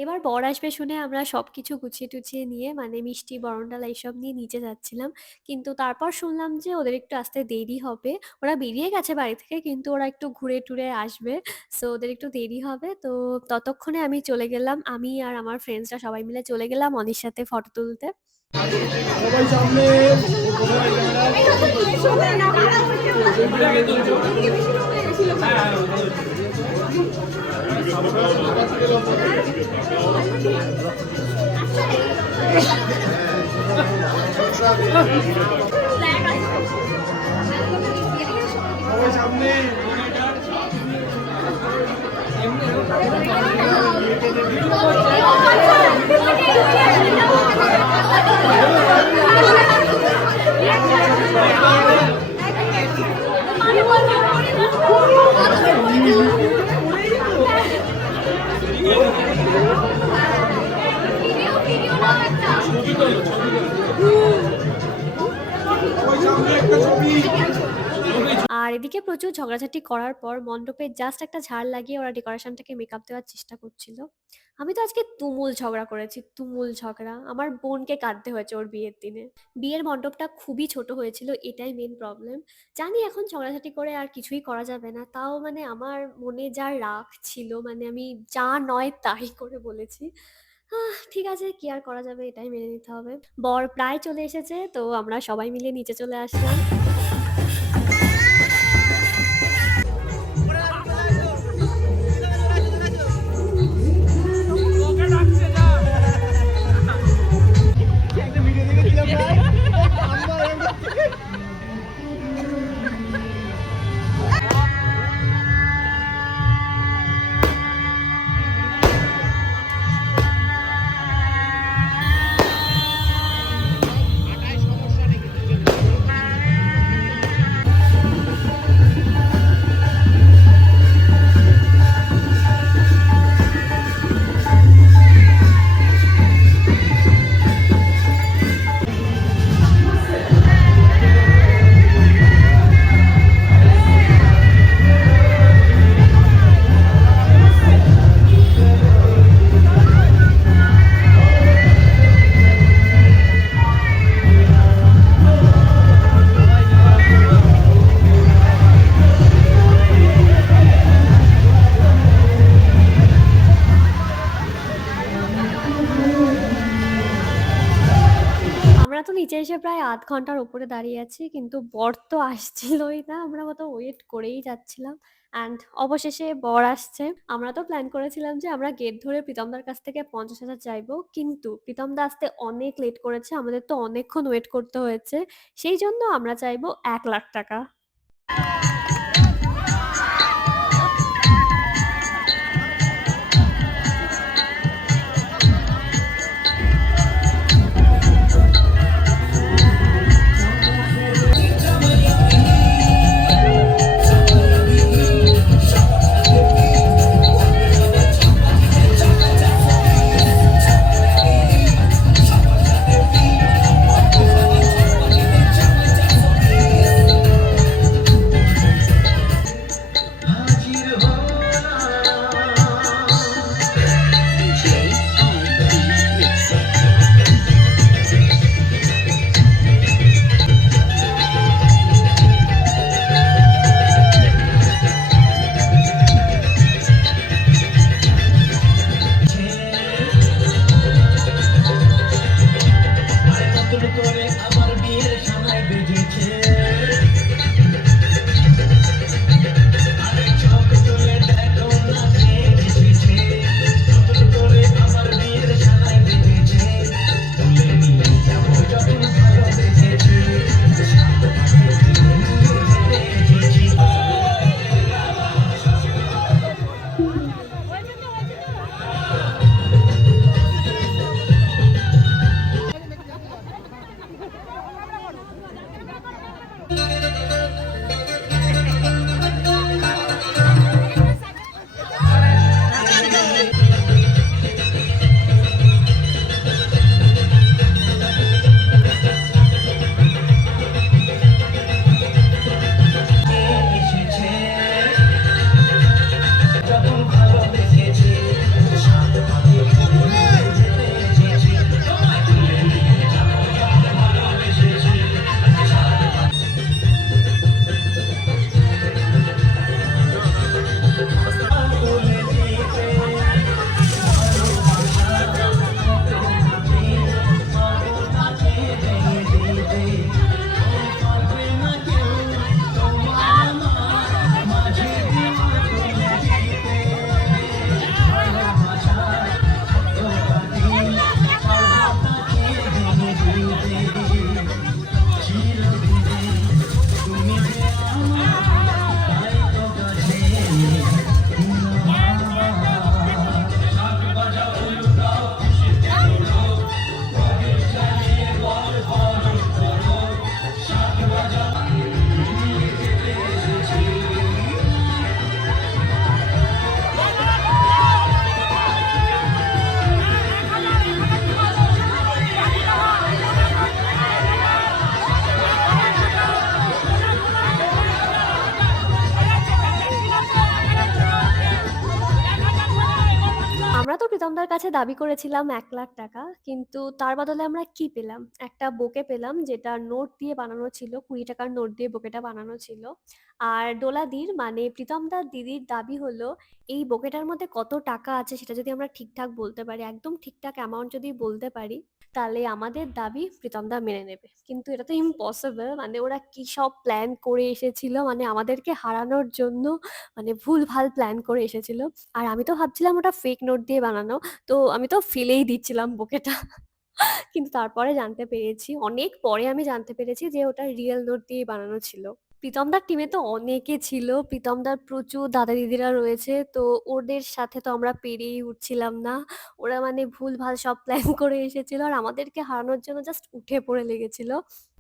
এবার বর আসবে শুনে আমরা সবকিছু গুছিয়ে টুছিয়ে নিয়ে মানে মিষ্টি, বরণডাল এইসব নিয়ে নিচে যাচ্ছিলাম। কিন্তু তারপর শুনলাম যে ওদের একটু আসতে দেরি হবে। ওরা বেরিয়ে গেছে বাড়ি থেকে, কিন্তু ওরা একটু ঘুরে টুরে আসবে। সো ওদের একটু দেরি হবে। তো ততক্ষণে আমি চলে গেলাম, আমি আর আমার ফ্রেন্ডসরা সবাই মিলে চলে গেলাম অনির সাথে ফটো তুলতে। সবাই সামনে। সবাই সামনে। আর এদিকে প্রচুর ঝগড়াঝাটি করার পর মণ্ডপে জাস্ট একটা ঝাড় লাগিয়ে ওরা ডেকোরেশনটাকে মেকআপ দেওয়ার চেষ্টা করছিল। আমি তো আজকে তুমুল ঝগড়া করেছি, তুমুল ঝগড়া। আমার বোনকে কাঁদতে হয়েছে ওর বিয়ের দিনে। বিয়ের মণ্ডপটা খুবই ছোট হয়েছিল, এটাই মেন প্রবলেম। জানি এখন ঝগড়াঝাটি করে আর কিছুই করা যাবে না, তাও মানে আমার মনে যা রাগ ছিল, মানে আমি যা নয় তাই করে বলেছি। ঠিক আছে, কি আর করা যাবে, এটাই মেনে নিতে হবে। বর প্রায় চলে এসেছে, তো আমরা সবাই মিলে নিচে চলে আসলাম। নিচে এসে প্রায় ০.৫ ঘন্টার উপরে দাঁড়িয়ে আছি। কিন্তু বর তো আসছিলই না। আমরা কত ওয়েট করেই যাচ্ছিলাম। অ্যান্ড অবশেষে বর আসছে। আমরা তো প্ল্যান করেছিলাম যে আমরা গেট ধরে প্রীতমদার কাছ থেকে ৫০,০০০ চাইবো। কিন্তু প্রীতমদা আসতে অনেক লেট করেছে। আমাদের তো অনেকক্ষণ ওয়েট করতে হয়েছে। সেইজন্য আমরা চাইবো ৳১,০০,০০০। আমরা তো প্রীতমদার কাছে দাবি করেছিলাম ৳১,০০,০০০। কিন্তু তার বদলে আমরা কি পেলাম? একটা বোকে পেলাম যেটা নোট দিয়ে বানানো ছিল। ৳২০ নোট দিয়ে বোকেটা বানানো ছিল। আর দোলাদির মানে প্রীতমদার দিদির দাবি হলো এই বোকেটার মধ্যে কত টাকা আছে সেটা যদি আমরা ঠিকঠাক বলতে পারি, একদম ঠিকঠাক অ্যামাউন্ট যদি বলতে পারি, তাহলে আমাদের দাবি প্রীতমদা মেনে নেবে। কিন্তু এটা তো ইম্পসিবল। মানে ওরা কি সব প্ল্যান করে এসেছিল, মানে আমাদেরকে হারানোর জন্য মানে ভুলভাল প্ল্যান করে এসেছিল। আর আমি তো ভাবছিলাম ওটা ফেক নোট দিয়ে বানানো। তো আমি তো ফেলেই দিচ্ছিলাম বোকেটা। কিন্তু তারপরে জানতে পেরেছি, অনেক পরে আমি জানতে পেরেছি যে ওটা রিয়েল নোট দিয়েই বানানো ছিল। প্রীতমদার টিমে তো অনেকে ছিল। প্রীতমদার প্রচুর দাদা-দিদিরা রয়েছে। তো ওদের সাথে তো আমরা পেরেই উঠছিলাম না। ওরা মানে ভুলভাল সব প্ল্যান করে এসেছিল। আর আমাদেরকে হারানোর জন্য জাস্ট উঠে পড়ে লেগেছিল।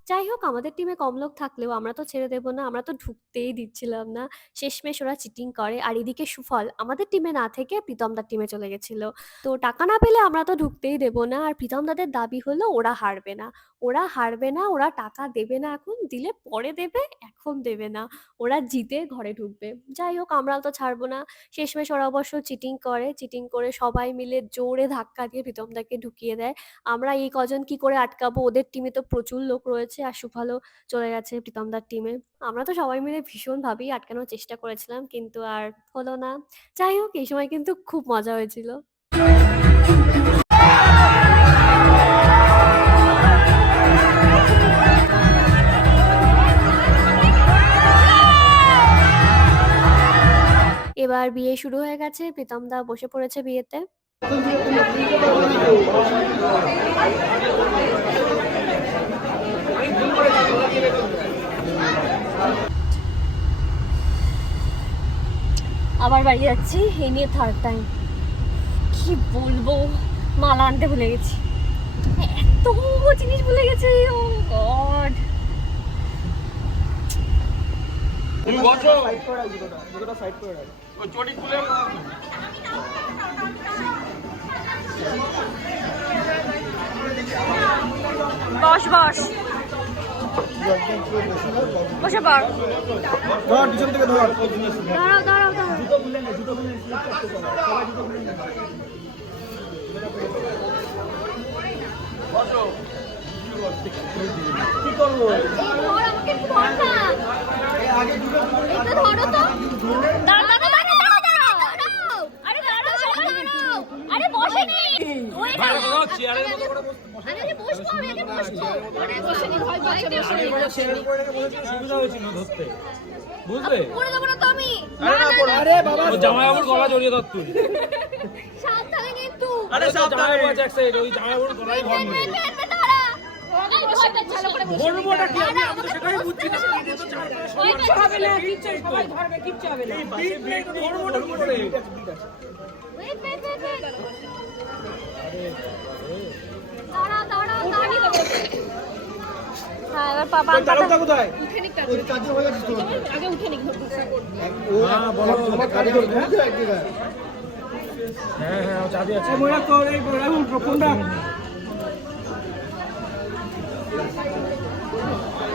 যাই হোক, আমাদের টিমে কম লোক থাকলেও আমরা তো ছেড়ে দেব না। আমরা তো ঢুকতেই দিচ্ছিলাম না। শেষমেশ ওরা চিটিং করে। আর এদিকে সুফল আমাদের টিমে না থেকে প্রীতমদার টিমে চলে গেছিল। তো টাকা না পেলে আমরা তো ঢুকতেই দেব না। আর প্রীতমদাদের দাবি হলো ওরা হারবে না। ওরা হারবে না, ওরা টাকা দেবে না এখন, দিলে পরে দেবে, এখন দেবে না। ওরা জিতে ঘরে ঢুকবে। যাই হোক, আমরাও তো ছাড়বো না। শেষমেশ ওরা অবশ্য চিটিং করে। চিটিং করে সবাই মিলে জোরে ধাক্কা দিয়ে প্রীতমদাকে ঢুকিয়ে দেয়। আমরা এই কজন কি করে আটকাবো? ওদের টিমে তো প্রচুর লোক রয়েছে আর সুফলও চলে গেছে প্রীতমদার টিমে। আমরা তো সবাই মিলে ভীষণভাবেই আটকানোর চেষ্টা করেছিলাম, কিন্তু আর হলো না। যাই হোক, এই সময় কিন্তু খুব মজা হয়েছিল। আর বিয়ে শুরু হয়ে গেছে, প্রীতম দা বসে পড়েছে বিয়েতে। আবার বাড়ি যাচ্ছি, এই নিয়ে থার্ড টাইম। কি বলবো, মালা আনতে ভুলে গেছি, এত জিনিস ভুলে গেছি। ও গড, তুমি বসো সাইড করে রাখ ওই চটি খুলে বস বস বসে পড়। ধর পিছন থেকে ধর। দাঁড়াও দাঁড়াও দাঁড়াও। কি করবো এই ধর, আমাকে একটু ধর না। একটু ধরো তো। দাঁড়াও দাঁড়াও দাঁড়াও দাঁড়াও দাঁড়াও। আরে দাঁড়াও দাঁড়াও। আরে বসেনি। ওই দাঁড়াও। চেয়ারের মতো করে আরে বসবো, আমি আগে বসবো। আরে বসেনি, ভয় পাচ্ছে বসেনি। সুবিধা হয়েছিল ধরতে বুঝলে পড়ে যাবো না তো আমি। আরে বাবা জামাই বাবুর গলা জড়িয়ে ধর তুই সাবধানে কিন্তু। আরে সাবধানে জামাই বাবু এক সাইড ওই জামাই বাবুর গলাই ধর নি ধরবোটা কি আমি তো সেটাই বুঝছি না কিচ্ছু হবে না, কিচ্ছু সবাই ধরবে, কিচ্ছু হবে না। বিট নেই তো ধরবোটা কি করে ওয়েট ওয়েট ওয়েট ওয়েট। দাঁড়াও দাঁড়াও দাঁড়াও। হ্যাঁ, এবার পাপা চালকটা কোথায় ওই কাজে হয়ে গেছিস তো। আগে উঠে নিক। ও আমার কাজ করে বুঝলি একদিকে। হ্যাঁ হ্যাঁ চাবি আছে মোরা তো এই কোনটা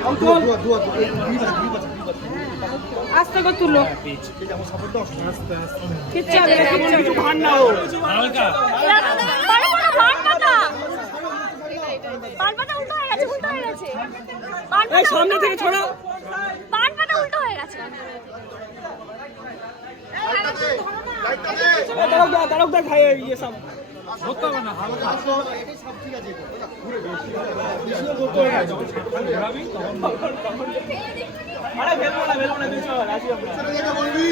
অঙ্কল দুয়া আস্তে করে তুলো। কিচ্ছু হবে না, কিচ্ছু কিছু ভান না ও হালকা পান পাতা উল্টো হয়ে গেছে, উল্টো হয়ে গেছে। এই সামনে থেকে ছড়া পান পাতা উল্টো হয়ে গেছে। তারকদা খায় ইয়ে সব ধরতে হবে না হালকা এটাই সব ঠিক আছে ঘুরে আরে ফেলবো না কিছু আসি আমরা ছেড়ে দেখা বলবি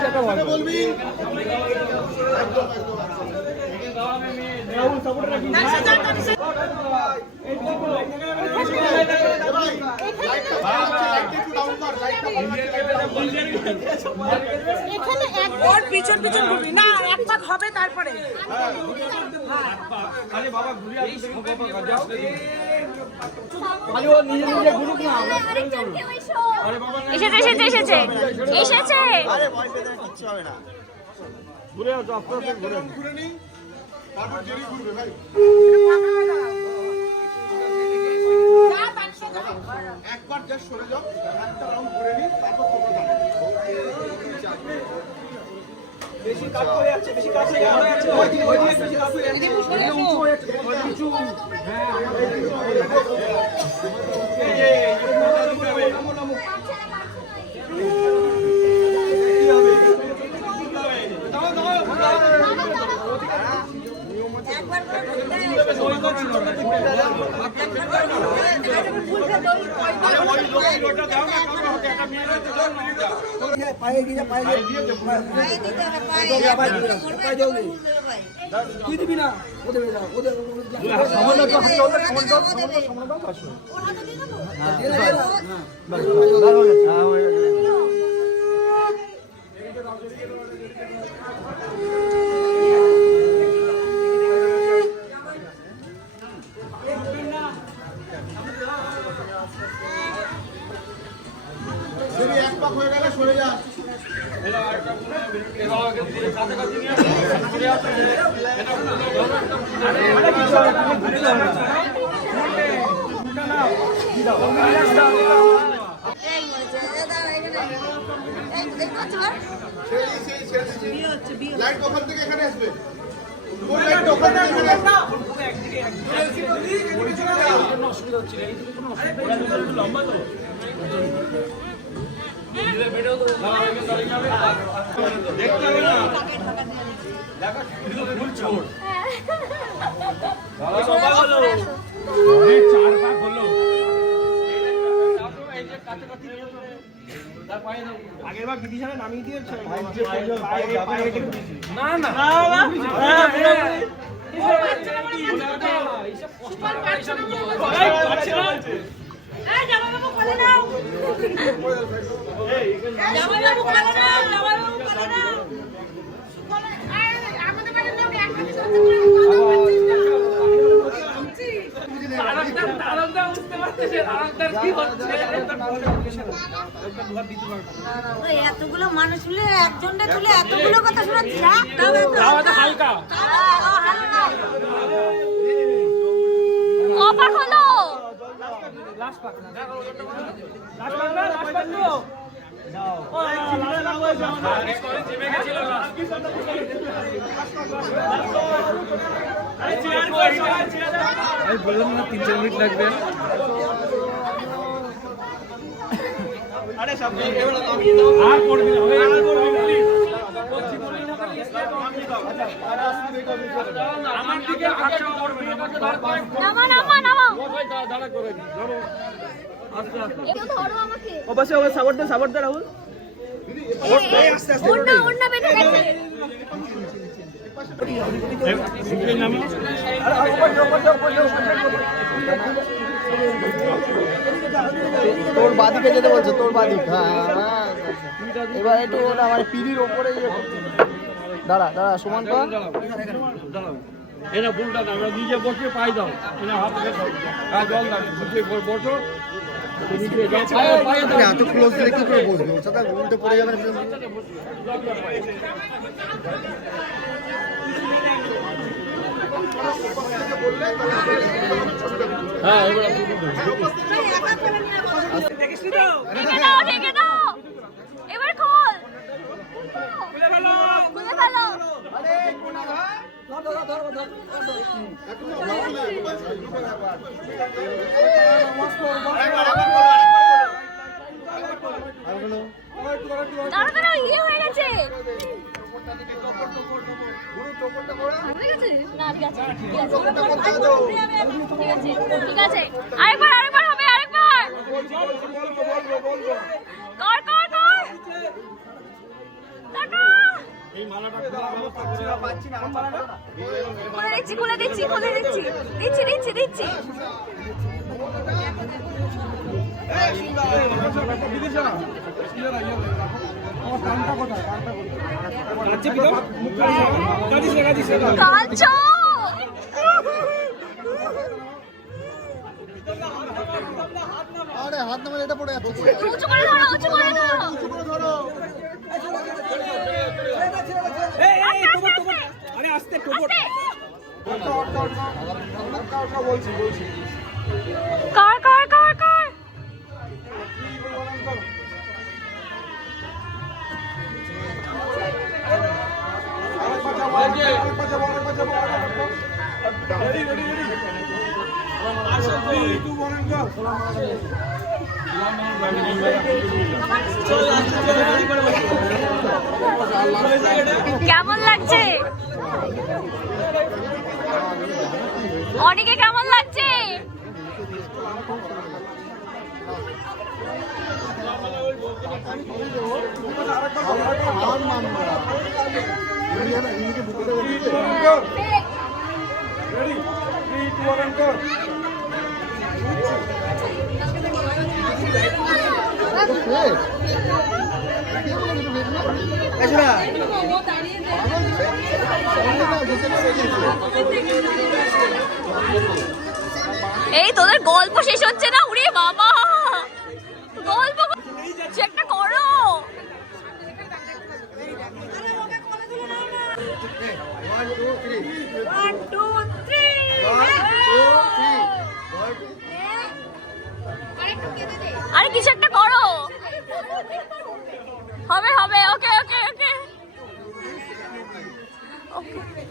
ছেড়ে বলবি রাহুল সাপোর্ট রাখি এখানে একবার পিছন পিছন ঘুরবি না, এক পাক হবে তারপরে। আরে বাবা ঘুরে আসি বাবা যাও আরে ও নিজে নিজে ঘুরুক না আরে বাবা এসেছে এসেছে এসেছে এসেছে। আরে ভয় পেতে কিচ্ছু হবে না ঘুরে আসো আপনারা ঘুরে ঘুরে নি তারপর জেরি ঘুরবে ভাই একবার জাস্ট সরে যাও একটা রাউন্ড ঘুরে নি তারপর তোমরা যাবে বেশি কাট করে যাচ্ছে বেশি কাট করে যাচ্ছে ওই দিকে বেশি কাট করে যাচ্ছে এটা উঁচু হয়ে যাচ্ছে উঁচু হ্যাঁ এই যে পায়ে দিয়ে তুই দিবি না, ও দেবে না, ওদের সামান্য একটু হাতে ওদের সামান্য আসো যদি এক পাক হয়ে গেলে সরে যা লাইট ওখান থেকে এখানে আসবে লাইট ওখান থেকে এখানে আসবে অসুবিধা হচ্ছে এই কোনো অসুবিধা লম্বা তো দেখতে হবে না ফুল ছোট সবাই হলো চার ভাগ হলো এই যে কাছাকাছি আগের বার বিদিশারে নামিয়ে দিয়েছে না না এতগুলো মানুষ মিলে একজনটা তুলে এতগুলো কথা শোনাচ্ছি হালকা অবাক হলো বললাম না 3-4 মিনিট লাগবে আরে সব আর করবি না আর করবি না আমার দিকে আগে করবি না নামা নামা নামা দাঁড়া করে দি ধরো আস্তে আস্তে একটু ধরো আমাকে অবশ্যই অবশ্যই সাপোর্ট দে রাহুল ওন্না বেটে গেছে তোর বাদিকে যেতে বলছে, তোর বাদিক। এবার একটু ওটা আমার পিড়ির ওপরে ইয়ে করতে। দাঁড়া দাঁড়া, সমান কর। এরা ভুলটা না, আমরা নিজে বসে পাই দাও, এরা হাত থেকে জল দাও, বুঝে বসো। এত ক্লোজ দিলে কি করে বসবে? ওর সাথে উল্টে পড়ে যাবে না। হ্যাঁ এবার ঢেকে দাও এবার খোল খুলে ফেলো দাঁড়া ইয়ে হয়ে গেছে ঠিক আছে আরেকবার হবে আরেকবার কর কর কর টাটা এই মালাটা খোলার ব্যবস্থা করে পাচ্ছি না আমার মালাটা খুলে দিচ্ছি দিচ্ছি বিদিশা আমার কানটা কোথায় কাঁদছে বিদা কাঁদিস কাঁদছো আরে হাত নামে এটা পড়ে যাচ্ছে। উঁচু করে ধরো আরে আস্তে টোপর কর কেমন লাগছে অনেকে কেমন লাগছে এই তোদের গল্প শেষ হচ্ছে না উড়ে বাবা গল্প একটা করো আরে কিছু একটা করো হবে ওকে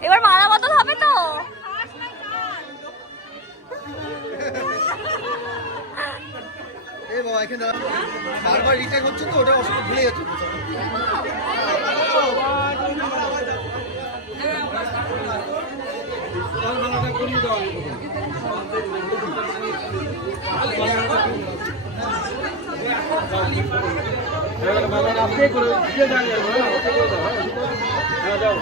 এবার মারা বদল হবে তো এ বাবা এখানে বারবার রিটেক হচ্ছে তো, ওটা অসুবিধা ভুলে যাচ্ছে। আপনি করে দিয়ে দাঁড়িয়ে আপনি করে দাও হ্যাঁ যাও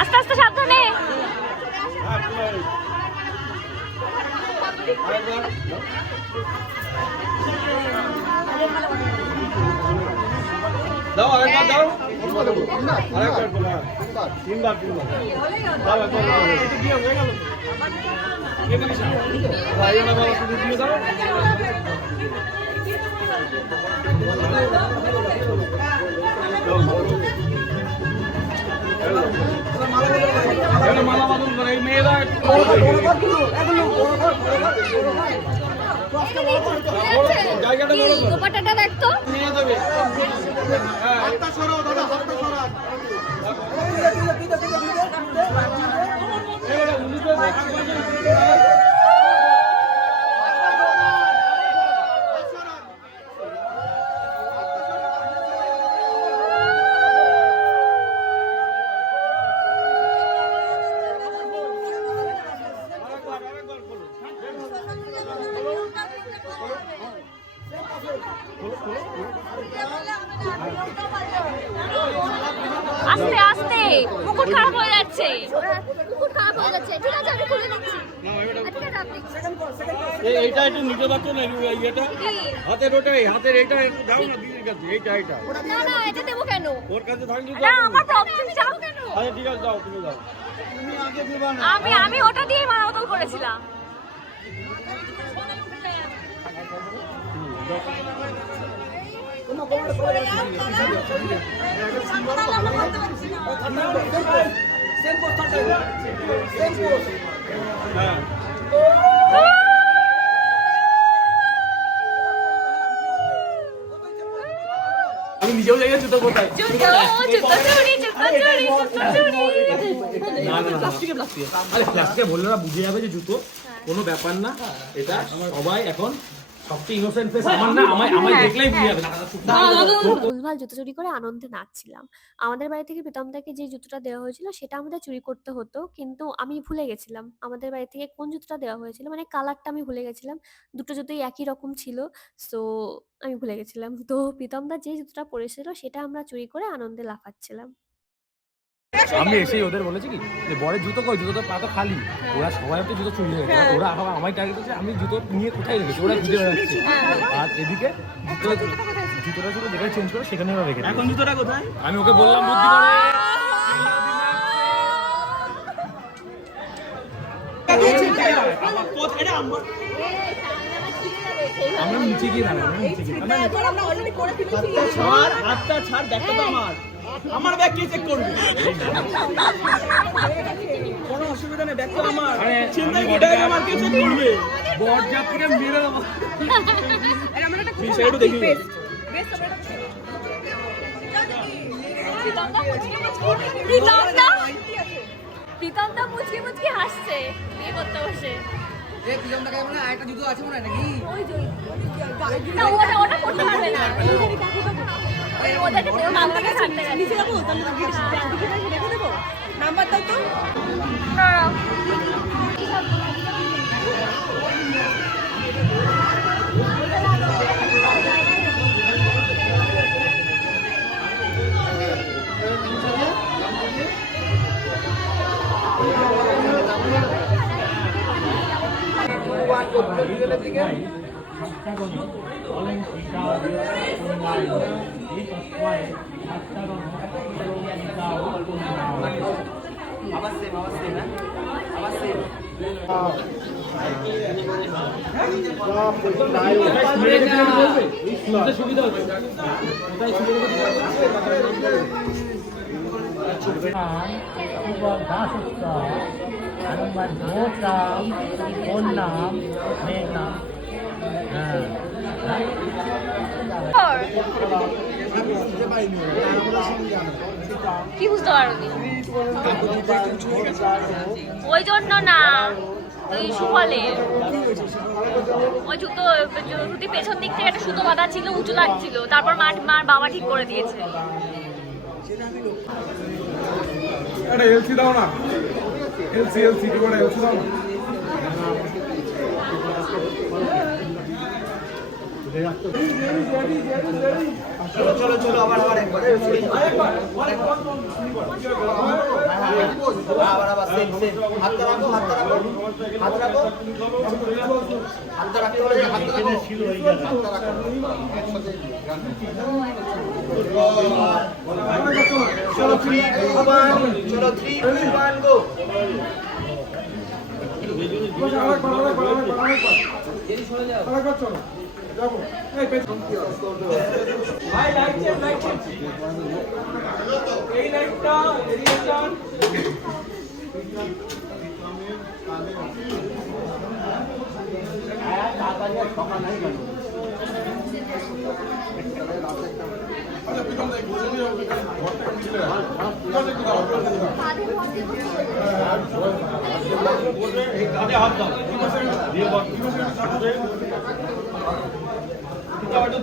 আস্তে আস্তে সাবধানে। দাও আরেকবার দাও আরেকবার তিনবার দাও একবার এটা দিয়ে হয়ে গেল ভাই না বাবা শুধু দিয়ে দাও মালা বদল করে এই মেয়েরা জায়গাটা দোপাট্টাটা দেখ তো। নিয়ে দেবে হাতটা সরাও দাদা হাতটা সরাও আস্তে আস্তে মুকুট খারাপ হয়ে যাচ্ছে, মুকুট খারাপ হয়ে যাচ্ছে। ঠিক আছে আমি খুলে দিচ্ছি। ঠিক আছে আপনি এইটা একটু নিতে পারছো না এটা হাতের ওটাই হাতের এইটা একটু দাও না দিদির কাছে এইটা এইটা না না এটা দেবো কেন? ওর কাছে থাকলে না আমার প্রবলেম যাও কেন? আচ্ছা ঠিক আছে দাও তুমি দাও তুমি আগে দিবা না আমি ওটা দিয়ে মালা বদল করেছিলাম। হ্যাঁ আমি নিজেও জায়গায় জুতো কোথায় জুতো জুতো চুরি জুতো চুরি জুতো চুরি। না না প্লাস্টিকে আরে প্লাস্টিকে বললে না বুঝে যাবে যে জুতো কোনো ব্যাপার না এটা সবাই এখন সবচেয়ে ইনোসেন্ট ফেস আমার না আমায় দেখলেই বুঝে যাবে ভুলভাল জুতো চুরি করে আনন্দে নাচছিলাম। আমাদের বাড়ি থেকে প্রীতমদাকে যে জুতোটা দেওয়া হয়েছিল সেটা আমাদের চুরি করতে হতো, কিন্তু আমি ভুলে গেছিলাম আমাদের বাড়ি থেকে কোন জুতোটা দেওয়া হয়েছিল, মানে কালারটা আমি ভুলে গেছিলাম। দুটো জুতোই একই রকম ছিল, সো আমি ভুলে গেছিলাম। তো প্রীতমদা যে জুতোটা পরেছিল সেটা আমরা চুরি করে আনন্দে লাফাচ্ছিলাম। আমি এসেই ওদের বলেছি কি যে বরের জুতো কই, জুতো তো পা তো খালি, ওরা সবাই তো জুতো চুরি হয়ে গেছে, ওরা আবার আমায় টার্গেট করছে আমি জুতো নিয়ে কোথায় রেখেছি, ওরা খুঁজে বেড়াচ্ছে। আর এদিকে জুতোটা শুধু যেখানে চেঞ্জ করে সেখানে ওরা রেখে এখন জুতোটা কোথায় আমি ওকে বললাম বুদ্ধি করে আমরা নিচে গিয়ে দাঁড়াবো, নিচে গিয়ে ছাড় হাতটা ছাড় ব্যাগটা তো আমার ব্যাগ কে চেক করবে কোনো অসুবিধা নেই ব্যাগ তো আমার চিন্তা কি ব্যাগ আমার কে চেক করবে বর যাত্রীকে মেরে দেবো। বিষয়টা দেখি প্রীতমদা মুচকি মুচকি হাসছে বিয়ে করতে বসে। ওই যে না ওটা করতে পারবে না, ওদেরকে নাম্বারটা ছাড়তে গেছে। নাম্বার দাও তো। সুবিধা হচ্ছে নাম ওর নাম মেয়ের নাম, হ্যাঁ কি বুঝতে পারবি? ওই জন্য না, ওই সুফলে ওই জুতি পেছন দিক থেকে একটা সুতো বাঁধা ছিল, উঁচু লাগছিল, তারপর মার বাবা ঠিক করে দিয়েছে। একটা এলসি দাও না, এলসি কি করে এলসি দাও না। চলো আবার একবার সেম হাতটা রাখো হাতটা রাখো চলো 3 2 1 গো।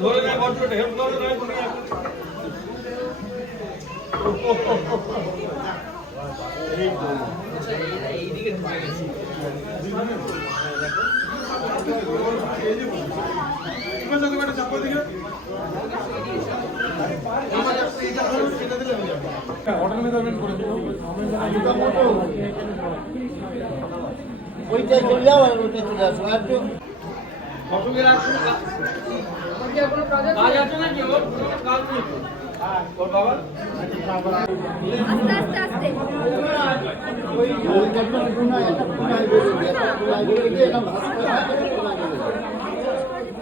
ধরে নেয় বড্ডটা হেল্প করে নেয় তুমি। এইদিকে ঢুকে গেছি। ওইটাই চলে যাও আর ওইটাই চলে আসো আর একটু অসুবিধা আছে কাজ আছে নাকি ওর কাজ নেই ওর বাবা আস্তে আস্তে আস্তে ওই কাপড় পুনাই বলে দিয়ে না ভাস করে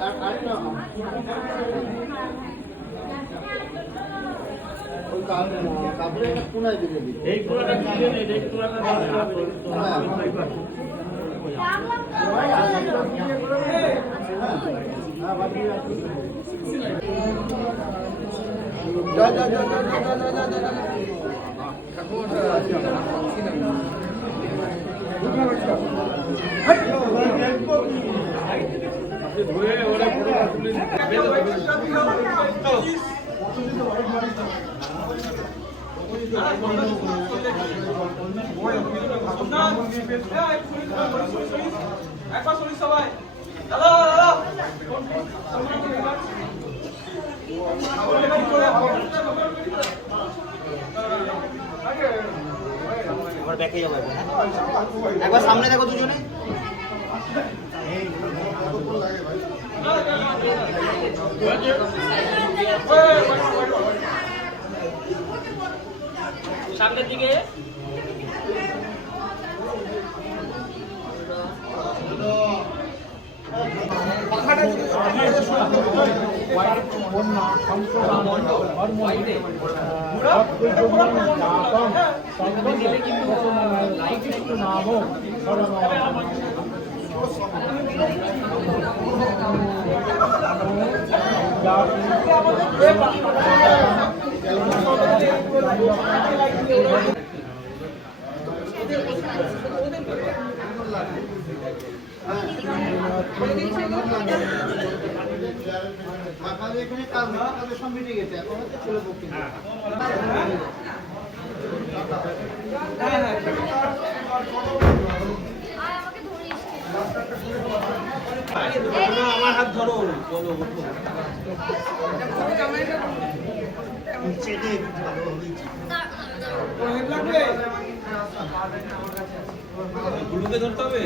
আর আটটা ওই কাপড়ে একটা পুনাই দিয়ে দিই এই পুরাটা কিনে নে এই পুরাটা ধরে ওরা পুরো তুলে একবার সামনে দেখো দুজনে সামনের দিকে এখানে কাজ সব মিটে গেছে এখন হচ্ছে ছেলে পক্ষে আমার হাত ধরো বলো গুলোকে ধরতে হবে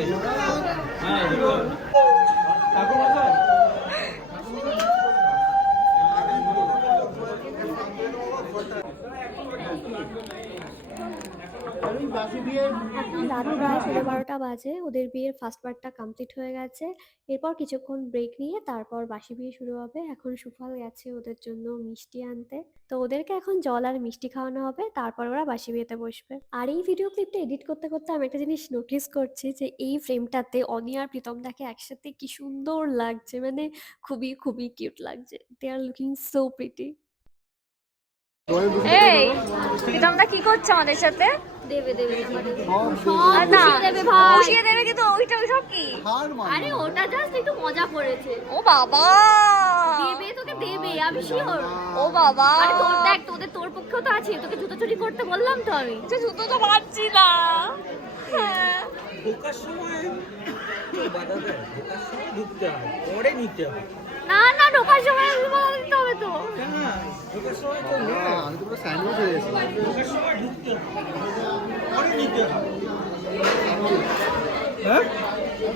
হ্যাঁ ঠাকুর মশাই এখন রাত প্রায় 12:30 বাজে। ওদের বিয়ের ফার্স্ট পার্টটা কমপ্লিট হয়ে গেছে। এরপর কিছুক্ষণ ব্রেক নিয়ে তারপর বাসি বিয়ে শুরু হবে। এখন সুফল গেছে ওদের জন্য মিষ্টি আনতে। তো ওদেরকে এখন জল আর মিষ্টি খাওয়ানো হবে, তারপর ওরা বাসি বিয়েতে বসবে। আর এই ভিডিও ক্লিপটা এডিট করতে করতে আমি একটা জিনিস নোটিস করছি যে এই ফ্রেমটাতে অনি আর প্রীতমদাকে একসাথে কি সুন্দর লাগছে, মানে খুবই খুবই কিউট লাগছে। দে আর লুকিং সো প্রিটি। এই প্রীতমদা কি করছে আমাদের সাথে? দেবে দেবে আর না দেবে ভাই। বসিয়ে দেবে, কিন্তু ওইটা ওইসব কি? আরে ওটা জাস্ট একটু মজা করেছে। ও বাবা, দেবে তোকে দেবে, আমি শিওর। ও বাবা, আরে তোর দেখ, তোর পক্ষেও তো আছে, তোকে জুতো চুরি করতে বললাম তো আমি। জুতো তো পাচ্ছি না। হ্যাঁ ঢোকার সময় বাধা দেয়, ঢোকার সময় ঢুকতে হয়, পরে নিতে হয়। না না, ঢোকার সময় বাধা দিতে হবে তো। ঢোকার সময় তো আমি তো পুরো স্যান্ডউইচ হয়ে গেছি। ঢোকার সময় ঢুকতে হয়, পরে নিতে হয়। হ্যাঁ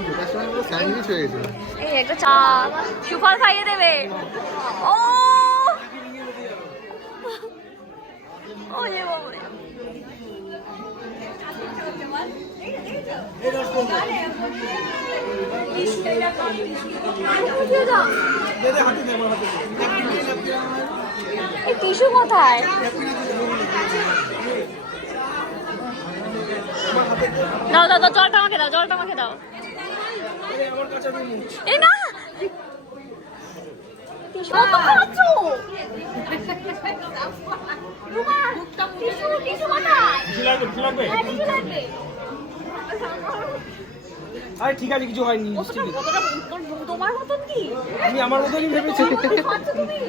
ঢোকার সময় পুরো স্যান্ডউইচ হয়ে গেছে। এই একটা চা সুফল খাইয়ে দেবে। ও ওলে বাবা, এই টিস্যু কোথায়? দাও দাও দাও, জলটা আমাকে দাও, জলটা আমাকে দাও। এই না কত খাচ্ছ? রুমাল, টিস্যু কোথায়? কিছু লাগবে, কিছু লাগবে? হ্যাঁ, টিস্যু লাগবে। আরে ঠিক আছে, কিছু হয়নি। তোমার মতন কি? আমি আমার মতনই ভেবেছি। খাচ্ছ তুমি?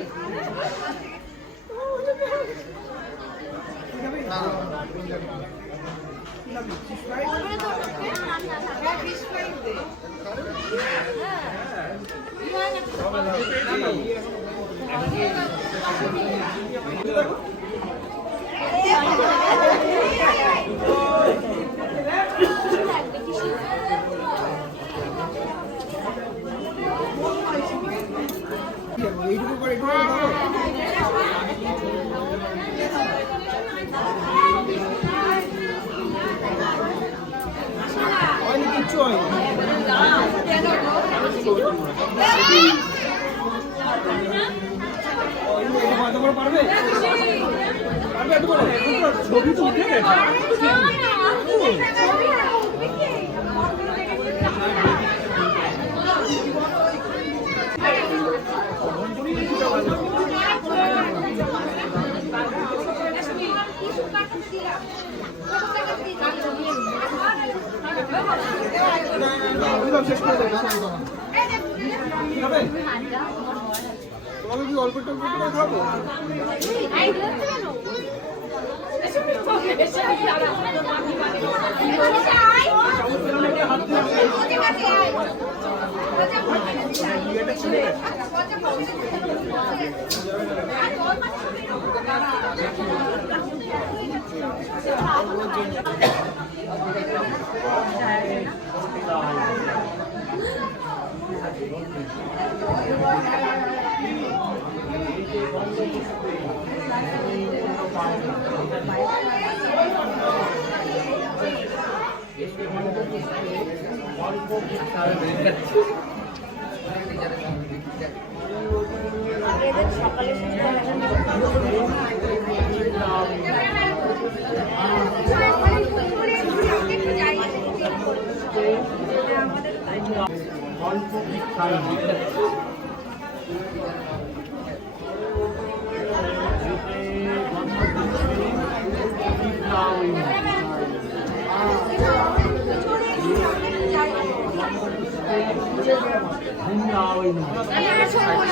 এইটুকু করে একটু হয়নি, কিচ্ছু হয়নি। তোমার পারবে? পারবে এত বড়? ছবি তো উঠে গেছে। শেষ করে দেবে। তোমাকে কি অল্প টল্প করে খাবো?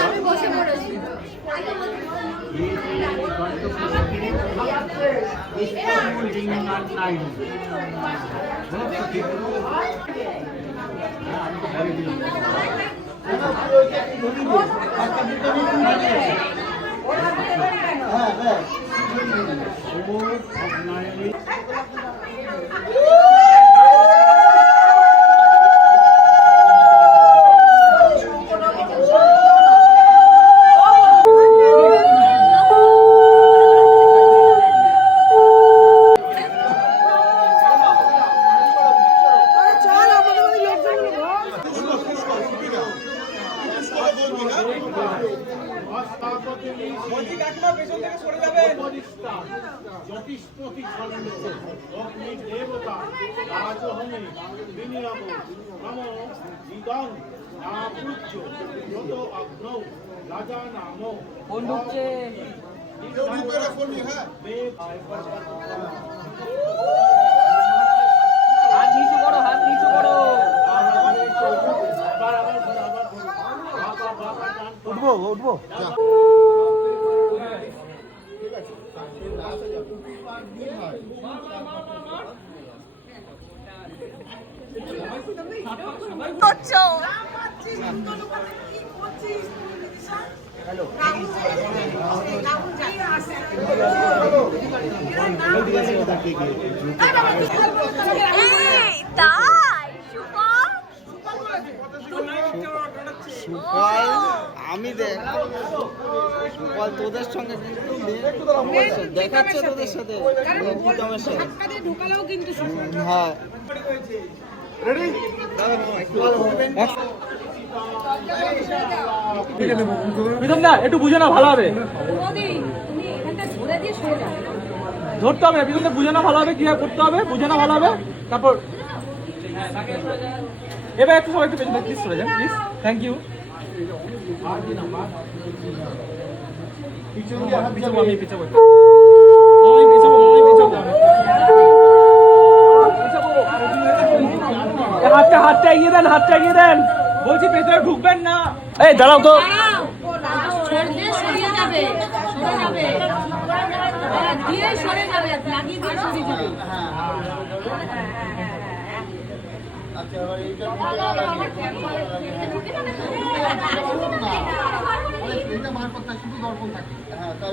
আমি বসে পড়েছি। কোন ঢুকছে? হাত নিচু করো, হাত নিচু করো। উঠবো উঠবো সুফল আমি দেখ সুফল তোদের সঙ্গে কিন্তু দেখাচ্ছে তোদের সাথে প্রীতমের সাথে হ্যাঁ প্রীতম দা একটু বুঝে না, ভালো হবে। ধরতে হবে, প্রীতম দা বুঝে না, ভালো হবে। কি করতে হবে বুঝে না, ভালো হবে। তারপর এবার একটু সবাই একটু পেছনে প্লিজ চলে যান, প্লিজ। Thank you. পিছাবো, আমি পিছাবো, হাতটা এগিয়ে দেন, হাতটা এগিয়ে দেন। বলছি পেছনে ঢুকবেন না। এই দাঁড়াও তো। সরিয়ে যাবে, সরে যাবে, দিয়ে সরে যাবে, লাগিয়ে দিয়ে সরে যাবে। এটা মার কথা শুধু দর্পণ থাকে হ্যাঁ তাই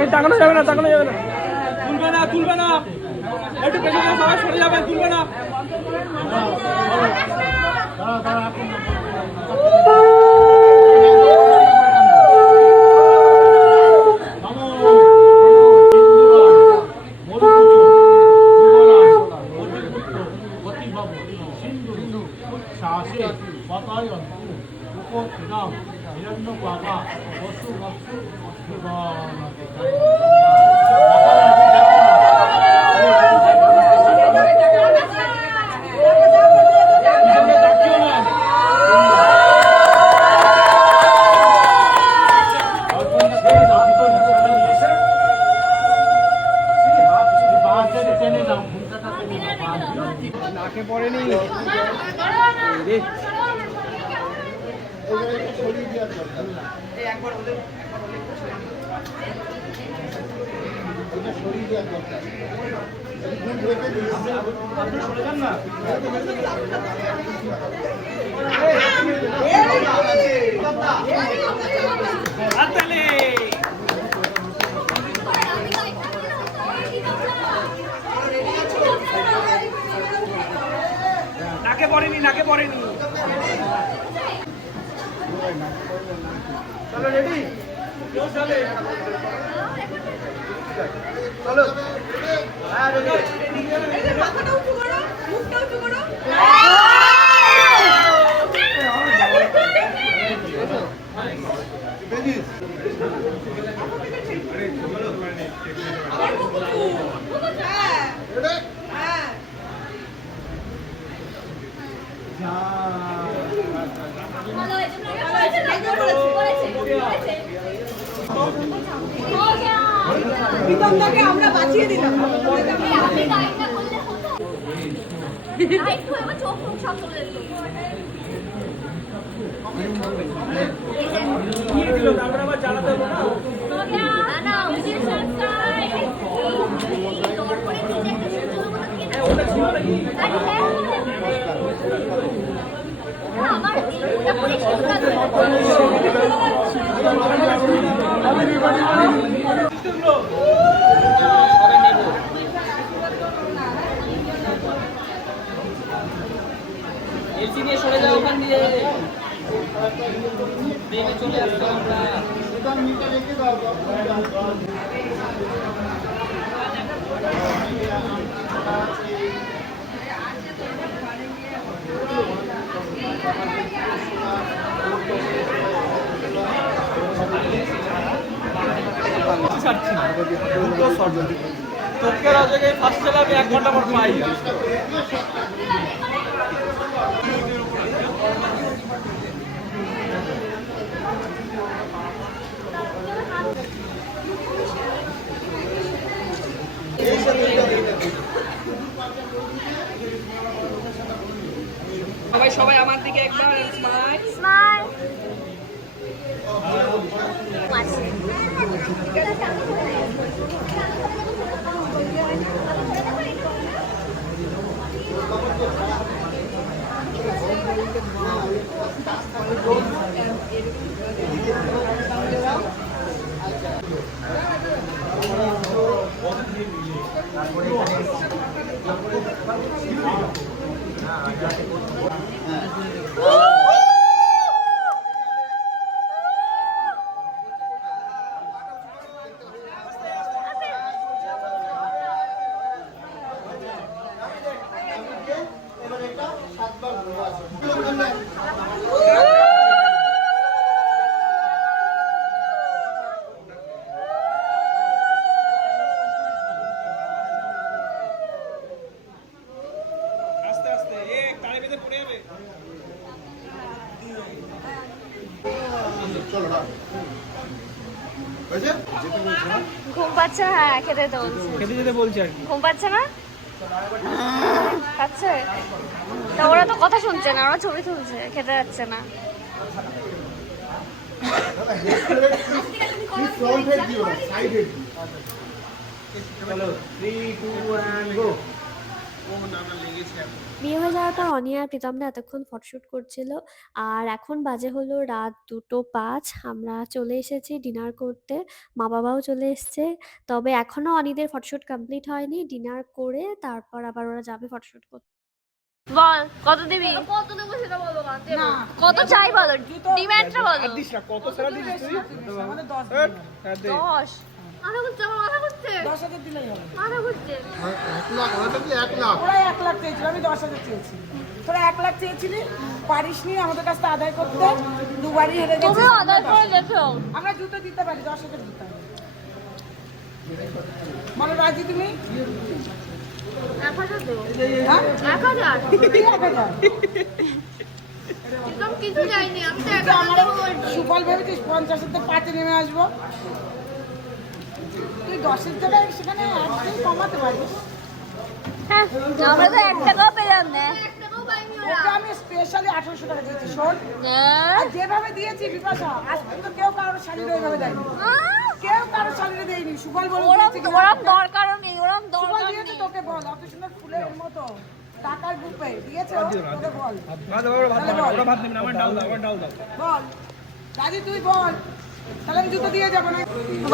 এই তাকানো যাবে না, তাকানো যাবে না। তুলবে না, তুলবে না। একটু পেছনে সবাই সরে যাবেন, তুলবে না। নাকে পড়েনি সরিয়ে দেওয়ার দরকার সরিয়ে দেওয়ার দরকার নাকে পড়েনি, নাকে পড়েনি। চলো রেডি, চলে চলো। হ্যাঁ রেডি। মাথাটা উঁচু করো, মুখটা উঁচু করো। আমরা বাঁচিয়ে দিলাম। আপনি গাইডটা করলে হতো। গাইড করে আমার চোখ মুখ সব চলে যেত। দিয়ে দিল, তারপরে আবার জ্বালাতে হবে না। না মুজির সাবস্ক্রাইব। তোর পরে নিচে একটা সূর্যের মতো কি না? ওটা ছিল নাকি? আমার এটা পরিষ্কার করে এসি দিয়ে সরে যাও ওখান দিয়ে। তোকে রাজাকে ফার্স্ট চলে আমি 1 ঘন্টা পর পাই। সবাই আমার দিকে একবার স্মাইল। স্মাইল। ঘুম পাচ্ছে? হ্যাঁ, খেতে যেতে বলছে। খেতে যেতে বলছি আর কি। ঘুম পাচ্ছে না? পাচ্ছে? তা ওরা তো কথা শুনছে না, ওরা ছবি তুলছে, খেতে যাচ্ছে না। বিয়ে হয়ে যাওয়ার পর অনিয়া আর প্রীতমদা এতক্ষণ ফটোশুট করছিল, আর এখন বাজে হলো রাত 2:05। আমরা চলে এসেছি ডিনার করতে, মা বাবাও চলে এসছে। তবে এখনো অনিদের ফটোশুট কমপ্লিট হয়নি। ডিনার করে তারপর আবার ওরা যাবে ফটোশুট করতে। বল কত দিবি? কত দেবো সেটা বলো না। কত চাই বলো, ডিমান্ডটা বলো। কত সেরা দিস তুই? 10। মাথা ঘুরছে, আমার মাথা ঘুরছে। 10,000 দিলেই হবে। মাথা ঘুরছে। 1 লাখ, ওরা তো 1 লাখ। ওরা 1 লাখ চেয়েছিল, আমি 10,000 চেয়েছি। তোরা 1 লাখ চেয়েছিলি, পারিসনি আমাদের কাছ থেকে আদায় করতে, দুবারই হেরে গেছিস। তোমরা আদায় করে দেখো। আমরা জুতো দিতে পারি, 10,000 দিতে হবে। বলো রাজি তুমি? 1000 দেবো। হ্যাঁ? 1000। কি 1000? একদম কিছু যায়নি, আমি তো তুই আমার সুফল ভেবেছিস 50-এর 5-এ নেমে আসবো? তুই 10-এর জায়গায় সেখানে 1 কমাতে পারিস। হ্যাঁ, আমরা তো 1 টাকাও পেলাম না। 1 টাকাও পাইনি ওরা। ওকে আমি স্পেশালি 1800 টাকা দিয়েছি, শোন। আর যেভাবে দিয়েছি বিপাশা, আজ পর্যন্ত কেউ কারোর শাড়িতে এইভাবে দেয়নি। কেউ কারোর শাড়িতে দেয়নি। সুফল বলে দিয়েছি কি? ওরম দরকারও নেই, ওরম সুফল দরকার দিয়েছে নেই। তোকে বল, অত সুন্দর ফুলের মতো টাকার বুপে দিয়েছে ও? তোকে বল ভাত নেবেন, আমার ডাল দাও। বল রাজি, তুই বল, তাহলে আমি জুতো দিয়ে যাবো না।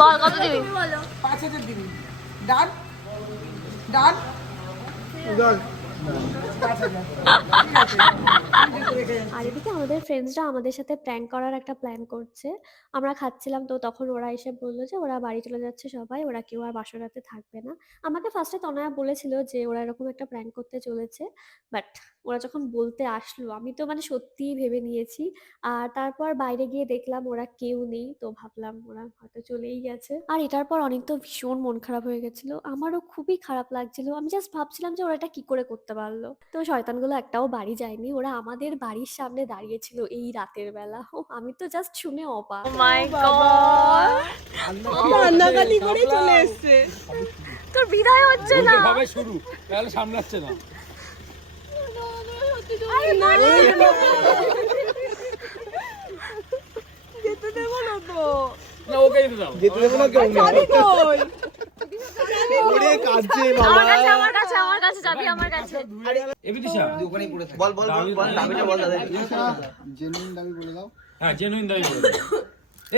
বল কত দিবি? 5,000 দিবি। ডান ডান। আর এদিকে আমাদের ফ্রেন্ডসরা আমাদের সাথে প্র্যাঙ্ক করার একটা প্ল্যান করছে। আমরা খাচ্ছিলাম, তো তখন ওরা এসে বলল যে ওরা বাড়ি চলে যাচ্ছে সবাই, ওরা কেউ আর বাসর রাতে থাকবে না। আমাকে ফার্স্টে তনয়া বলেছিল যে ওরা এরকম একটা প্র্যাঙ্ক করতে চলেছে, বাট ওরা যখন বলতে আসলো আমি তো মানে সত্যিই ভেবে নিয়েছি। আর তারপর বাইরে গিয়ে দেখলাম ওরা কেউ নেই, তো ভাবলাম ওরা হয়তো চলেই গেছে। আর এটার পর অনেক তো ভীষণ মন খারাপ হয়ে গেছিল, আমারও খুবই খারাপ লাগছিল। আমি জাস্ট ভাবছিলাম যে ওরা এটা কি করে করতে পারলো। তো শয়তানগুলো একটাও বাড়ি যায়নি, ওরা আমাদের বাড়ির সামনে দাঁড়িয়েছিল এই রাতের বেলা। ও আমি তো জাস্ট শুনে অবাক। মাই গড, কান্নাকাটি করে চলে এসছে। তোর বিদায় হচ্ছে না। ভাবে শুরু, তাহলে সামলাচ্ছে না। যেতে দেবো না তো। না ওকে যেতে দাও। যেতে দেবো না কেউ। চাবি কই? ওরে কাঁদছে আমার বাবা। কাছে আমার কাছে চাবি আমার কাছে। এবিদিশা বল বল বল বল, দাবিটা বল দাদা। জেনুইন দাবি বলে দাও। হ্যাঁ জেনুইন দাবি বলে দাও।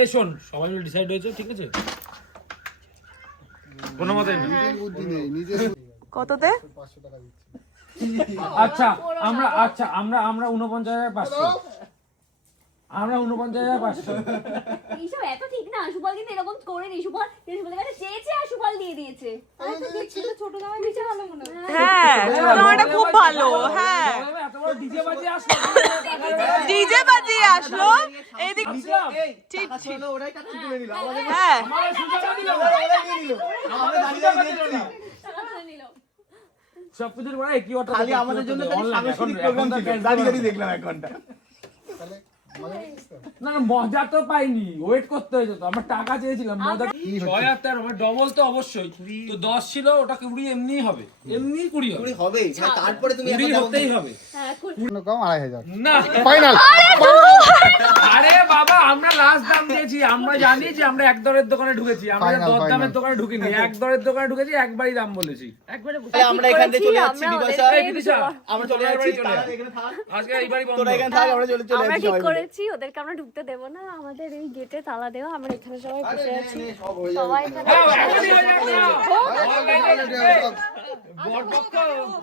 এই শোন, সবাই মিলে ডিসাইড হয়েছে, ঠিক আছে? কোনো মতেই না। নিজের বুদ্ধি নেই, নিজের কততে? 500 টাকা দিচ্ছি। আচ্ছা আমরা 49,500 আমরা 49,500। এইসব এত ঠিক না, সুফল কিন্তু এরকম করেনি। সুফল সুফলের কাছে চেয়েছে আর সুফল দিয়ে দিয়েছে। ছোট জামাই নিচে ভালো মনে হয়। হ্যাঁ জামাটা খুব ভালো। হ্যাঁ এত বড় ডিজে বাজিয়ে আসলো, ডিজে বাজিয়ে আসলো এইদিকে। ঠিক ছিল ওরাই টাকা তুলে নিল আমাদের হ্যাঁ আমাদের সুযোগ দিল, ওরাই নিয়ে নিল আমরা দাঁড়িয়ে দিয়েছি টাকা তুলে নিল। সবকিছুর বড় একই অর্থ। খালি আমাদের জন্য তাহলে সাংস্কৃতিক প্রোগ্রাম ছিল দাঁড়িয়ে দাঁড়িয়ে দেখলাম 1 ঘন্টা না না, মজা তো পাইনি, ওয়েট করতে হয়েছে তো। আমরা টাকা চেয়েছিলাম, মজা 6,000 আমার ডবল তো অবশ্যই। তো 10 ছিল, ওটা 20 এমনিই হবে, এমনি 20 হবে, হবে তারপরে তুমি 20 হতেই হবে। হ্যাঁ, কম 2,500 না ফাইনাল। আরে বাবা, আমরা লাস্ট দাম দিয়েছি। আমরা জানি যে আমরা এক দরের দোকানে ঢুকেছি, আমরা Final, দর দামের final. দোকানে ঢুকিনি, এক দরের দোকানে ঢুকেছি, একবারই দাম বলেছি। আমরা এখান থেকে চলে যাচ্ছি বিপাশা এই বিদিশা, আমরা চলে যাচ্ছি চলে যা। তারা এখানে থাক আজকে এইবারই বন্ধ। তোরা এখানে থাক আমরা চলে আমরা যাচ্ছি ঠিক সবাই মিলে। করেছি ওদেরকে আমরা ঢুকতে দেবো না, আমাদের এই গেটে তালা দেওয়া। আমরা এখানে সবাই বসে আছি, সব হয়ে যাবে। সবাই এখানে হ্যাঁ, এখনই হয়ে যাবে না। বরপক্ষ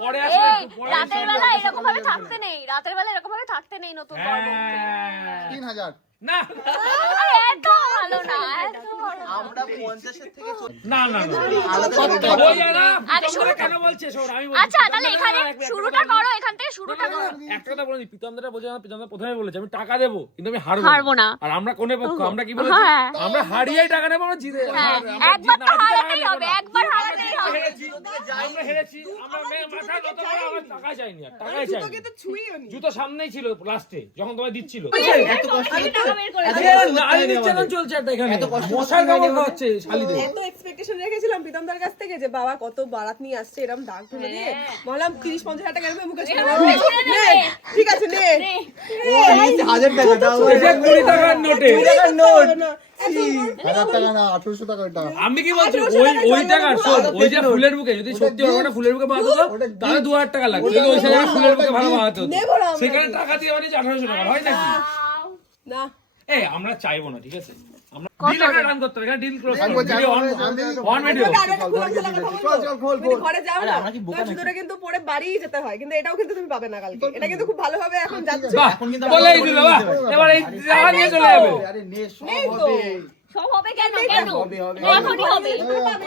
পরে আসবে, এই পরে রাতের বেলা এরকম ভাবে থাকতে নেই, রাতের বেলা এরকম ভাবে থাকতে নেই নতুন বরপক্ষে। হ্যাঁ। 3,000 না আরে এত ভালো না, এত ভালো না। আমরা 50 এর থেকে না না না, আলাদা সত্য করে হয়ে যায় না। আগে পিতাম্বরা শুরু- কেন বলছে শোন, আমি বলছি। আচ্ছা তাহলে এখানে শুরুটা করো, এখান থেকে শুরুটা করো। একটা কথা বলি, পিতাম্বরা বলছে না, পিতাম্বরা প্রথমে বলেছে আমি টাকা দেবো কিন্তু আমি হারবো হারবো না। আর আমরা কোনে পক্ষ, আমরা কি বলেছি? হ্যাঁ। আমরা হারিয়েই টাকা নেবো, আমরা জিতে হ্যাঁ, আমরা একবার তো না জিতে হারাতেই টাকা হবে, নেবো না। একবার হারাতেই হবে। হেরেছি, আমরা হেরেছি, আমরা মাথা নত করে আমরা টাকাই চাইনি, আর টাকাই চাইনি। জুতো সামনেই ছিল লাস্টে যখন তোমায় দিচ্ছিল। এত কষ্ট আমি টাকা বের করে আরে নারী চ্যালেঞ্জ চলছে একটা এখানে, এত কষ্ট মশার কামড় খাওয়াচ্ছে শালিদের। এত এক্সপেকটেশন রেখেছিলাম পিতামদার কাছ থেকে যে বাবা কত বারাত নিয়ে আসছে এরকম ডাক তুলে দিয়ে বললাম 30-50 হাজার টাকা এরকম মুখে ছিল। নে, ঠিক আছে নে ও নিচে 1000 টাকা দাও এটা 20 টাকার নোটে। 20 টাকার নোট 1,000 টাকা না 1,800 টাকা ওটা। আমি কি বলছি, ওই টাকা শোন, ওই যে ফুলের বুকে যদি সত্যি ওটা ফুলের বুকে বাঁধতো তাহলে 2,000 টাকা লাগতো। যদি ওই জায়গায় ফুলের বুকে ভালো বাঁধাতে হতো, নেবো না আমরা। সেখানে টাকা দিয়ে মানে 1,800 টাকা হয় নাকি? না এই আমরা চাইবো না, ঠিক আছে? আমরা ডিল একটা রান করতে হবে, এখানে ডিল ক্লোজ আমি করব। বলছি, ভিডিও অন অন ভিডিও। চল চল খোল খোল ঘরে যাও আরে না আমরা কি বোকা তোমার নাকি? জুতোটা কিন্তু পরে বাড়িই যেতে হয়, কিন্তু এটাও কিন্তু তুমি পাবে না কালকে। এটা কিন্তু খুব ভালোভাবে এখন যাচ্ছে। বাহ, এখন কিন্তু বলেই দিল, বাহ, এবার এই জায়গা নিয়ে চলে যাবে। আরে নে সব নেই তো। হবে সব হবে কেন কেন হবে, হবে। এখনই হবে।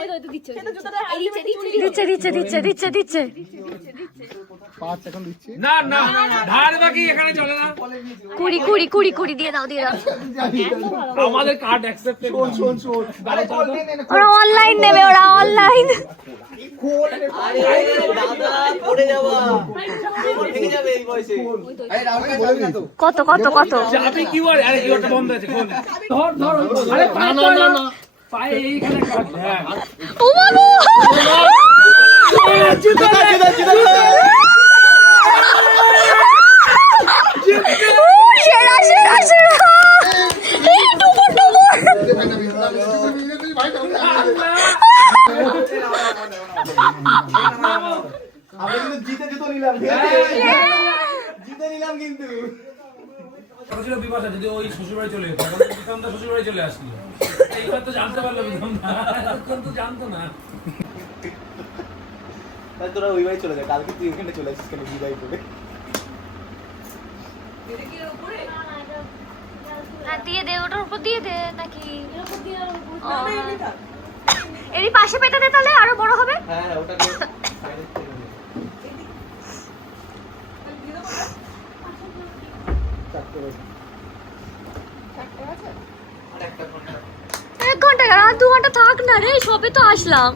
ওই তো দিচ্ছে জুতোটা এই দিচ্ছে দিচ্ছে দিচ্ছে দিচ্ছে দিচ্ছে দিচ্ছে। 5 এখন দিচ্ছি। না না, ধার বাকি এখানে চলে না। 20 দিয়ে দাও দিয়ে দাও। আমাদের কার্ড অ্যাকসেপ্টেড। শোন শোন শোন আরে খোল নে নে ওরা অনলাইন নেবে, ওরা অনলাইন। খোল আরে দাদা পড়ে যাবা ভেঙে যাবে এই বয়সে আরে রাউন্ড বলে না তো কত কত কত? চাবি কি বলে? আরে কি ওটা বন্ধ আছে, খোল। ধর ধর, আরে পায়ে না, না, না। পায়ে এইখানে কাট। হ্যাঁ, ও বাবু! জিতা জিতা সেরা সেরা সেরা! এই টুকুর টুকুর! ভাই দাও না। আমরা কিন্তু জিতে জিতে নিলাম ঠিক আছে জিতে নিলাম কিন্তু ছিল বিপাশা যদি ওই শ্বশুরবাড়ি চলে যেত, এখন বিক্রমদা শ্বশুরবাড়ি চলে আসলো। এইবার তো জানতে পারলো বিক্রমদা, এতক্ষণ তো জানতো না। তাই তোরা ওই বাড়ি চলে যা কালকে তুই এখানে চলে আসিস কেন বিদায় করে হ্যাঁ দিয়ে দে, ওটার উপর দিয়ে দে নাকি এরই পাশে পেতে দে, তাহলে আরো বড় হবে। হ্যাঁ ওটা এক ঘন্টা কেন, আর 2 ঘন্টা থাক না রে, সবে তো আসলাম।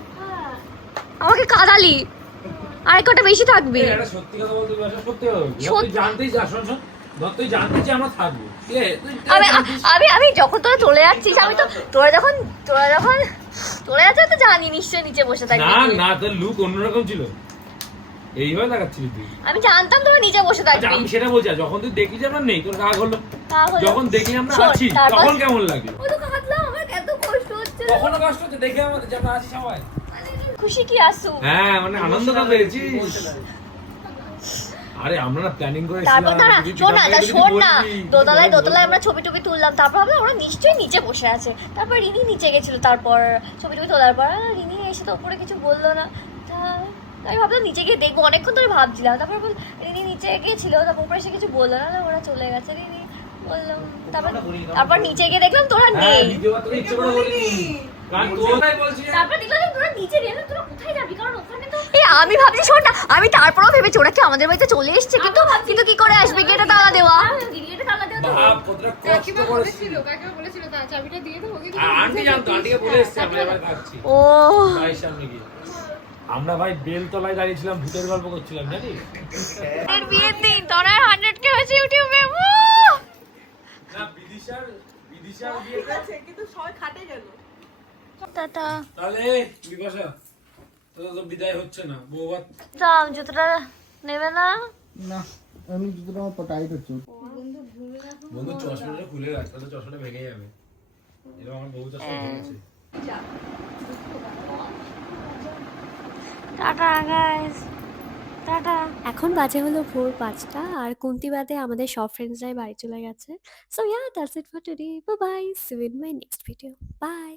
আমাকে কাদালি, আরেক ঘন্টা বেশি থাকবি। এটা সত্যি কথা বলতে বিপাশা, সত্যি কথা বলতে। তুই জানতেই যা, শোন শোন, ধর তুই জানতেই যে আমরা থাকবো, ঠিক আছে? আমি আমি আমি যখন তোরা চলে যাচ্ছিস, আমি তো তোরা যখন চলে যাচ্ছে তো জানি নিশ্চয়ই নিচে বসে থাকবি। না না, তোর লুক অন্যরকম ছিল, এইভাবে দেখাচ্ছিলি তুই। আমি জানতাম তোরা নিচে বসে আচ্ছা, থাকবি। আমি সেটা বলছি, আর যখন তুই দেখলি যে আমরা নেই, তোর রাগ হলো। তাহলে যখন দেখি আমরা শোন, আছি, তারপর- তখন কেমন লাগলো? ও তো কাঁদলাম, আমার এত কষ্ট হচ্ছে। কখনো কষ্ট হচ্ছে দেখে আমাদের যে আমরা আছি সবাই। খুশি কি আসু? হ্যাঁ, মানে আনন্দটা পেয়েছিস। আরে আমরা না প্ল্যানিং করেছিলাম। তারপর দাঁড়া, যদি শোন না, পিতাম্বরকে যদি শোন না, বলবি, দোতলায় আমরা ছবি টবি তুললাম, তারপর ভাবলাম ওরা নিশ্চয়ই নিচে বসে আছে। তারপর রিনি নিচে গেছিল, তারপর ছবি টবি তোলার পর রিনি এসে তো উপরে কিছু বললো না। তা আমি ভাবলাম নিচে গিয়ে দেখবো, অনেকক্ষণ ধরে ভাবছিলাম। তারপর রিনি নিচে গিয়েছিল, তারপর উপরে এসে কিছু বললো না, ওরা চলে গেছে। রিনি বললাম তারপর নিচে গিয়ে দেখলাম তোরা নেই। তারপর দেখলাম যে তোরা নিচে নেই, তোরা কোথায় যাবি? কারণ ওখানে তো আমি ভাবছি শোন না, আমি তারপরও ভেবেছি ওরা কি আমাদের বাড়িতে চলে এসেছে, কিন্তু কিন্তু কি করে আসবে? গেটে তালা দেওয়া, গেটে তালা দেওয়া তো। আন্টি জানতো, আন্টিকে বলে এসছে আমরা এবার খাচ্ছি। ও ভাই সামনে গিয়ে আমরা ভাই বেলতলায় দাঁড়িয়েছিলাম, ভূতের গল্প করছিলাম জানিস। এর বিয়ের দিন তোরা 100k হয়েছে ইউটিউবে। না বিদিশার বিয়েতে কিন্তু সবাই খাটে গেল। টাটা। তাহলে বিপাশা তো বিদায় হচ্ছে না, বউবাত দাম জুতোটা নেবে না? না আমি জুতোটা আমার টাইট হচ্ছে। বন্ধু চশমাটা খুলে রাখ, তাহলে চশমাটা ভেঙে যাবে। এরকম আমার বউ চশমা ভেঙেছে। Tata guys, tata. এখন বাজে হলো ভোর 5টা, আর কুন্তি বাদে আমাদের সব ফ্রেন্ডসরাই বাড়ি চলে গেছে। So yeah, that's it for today. Bye bye, see you in my next video. By.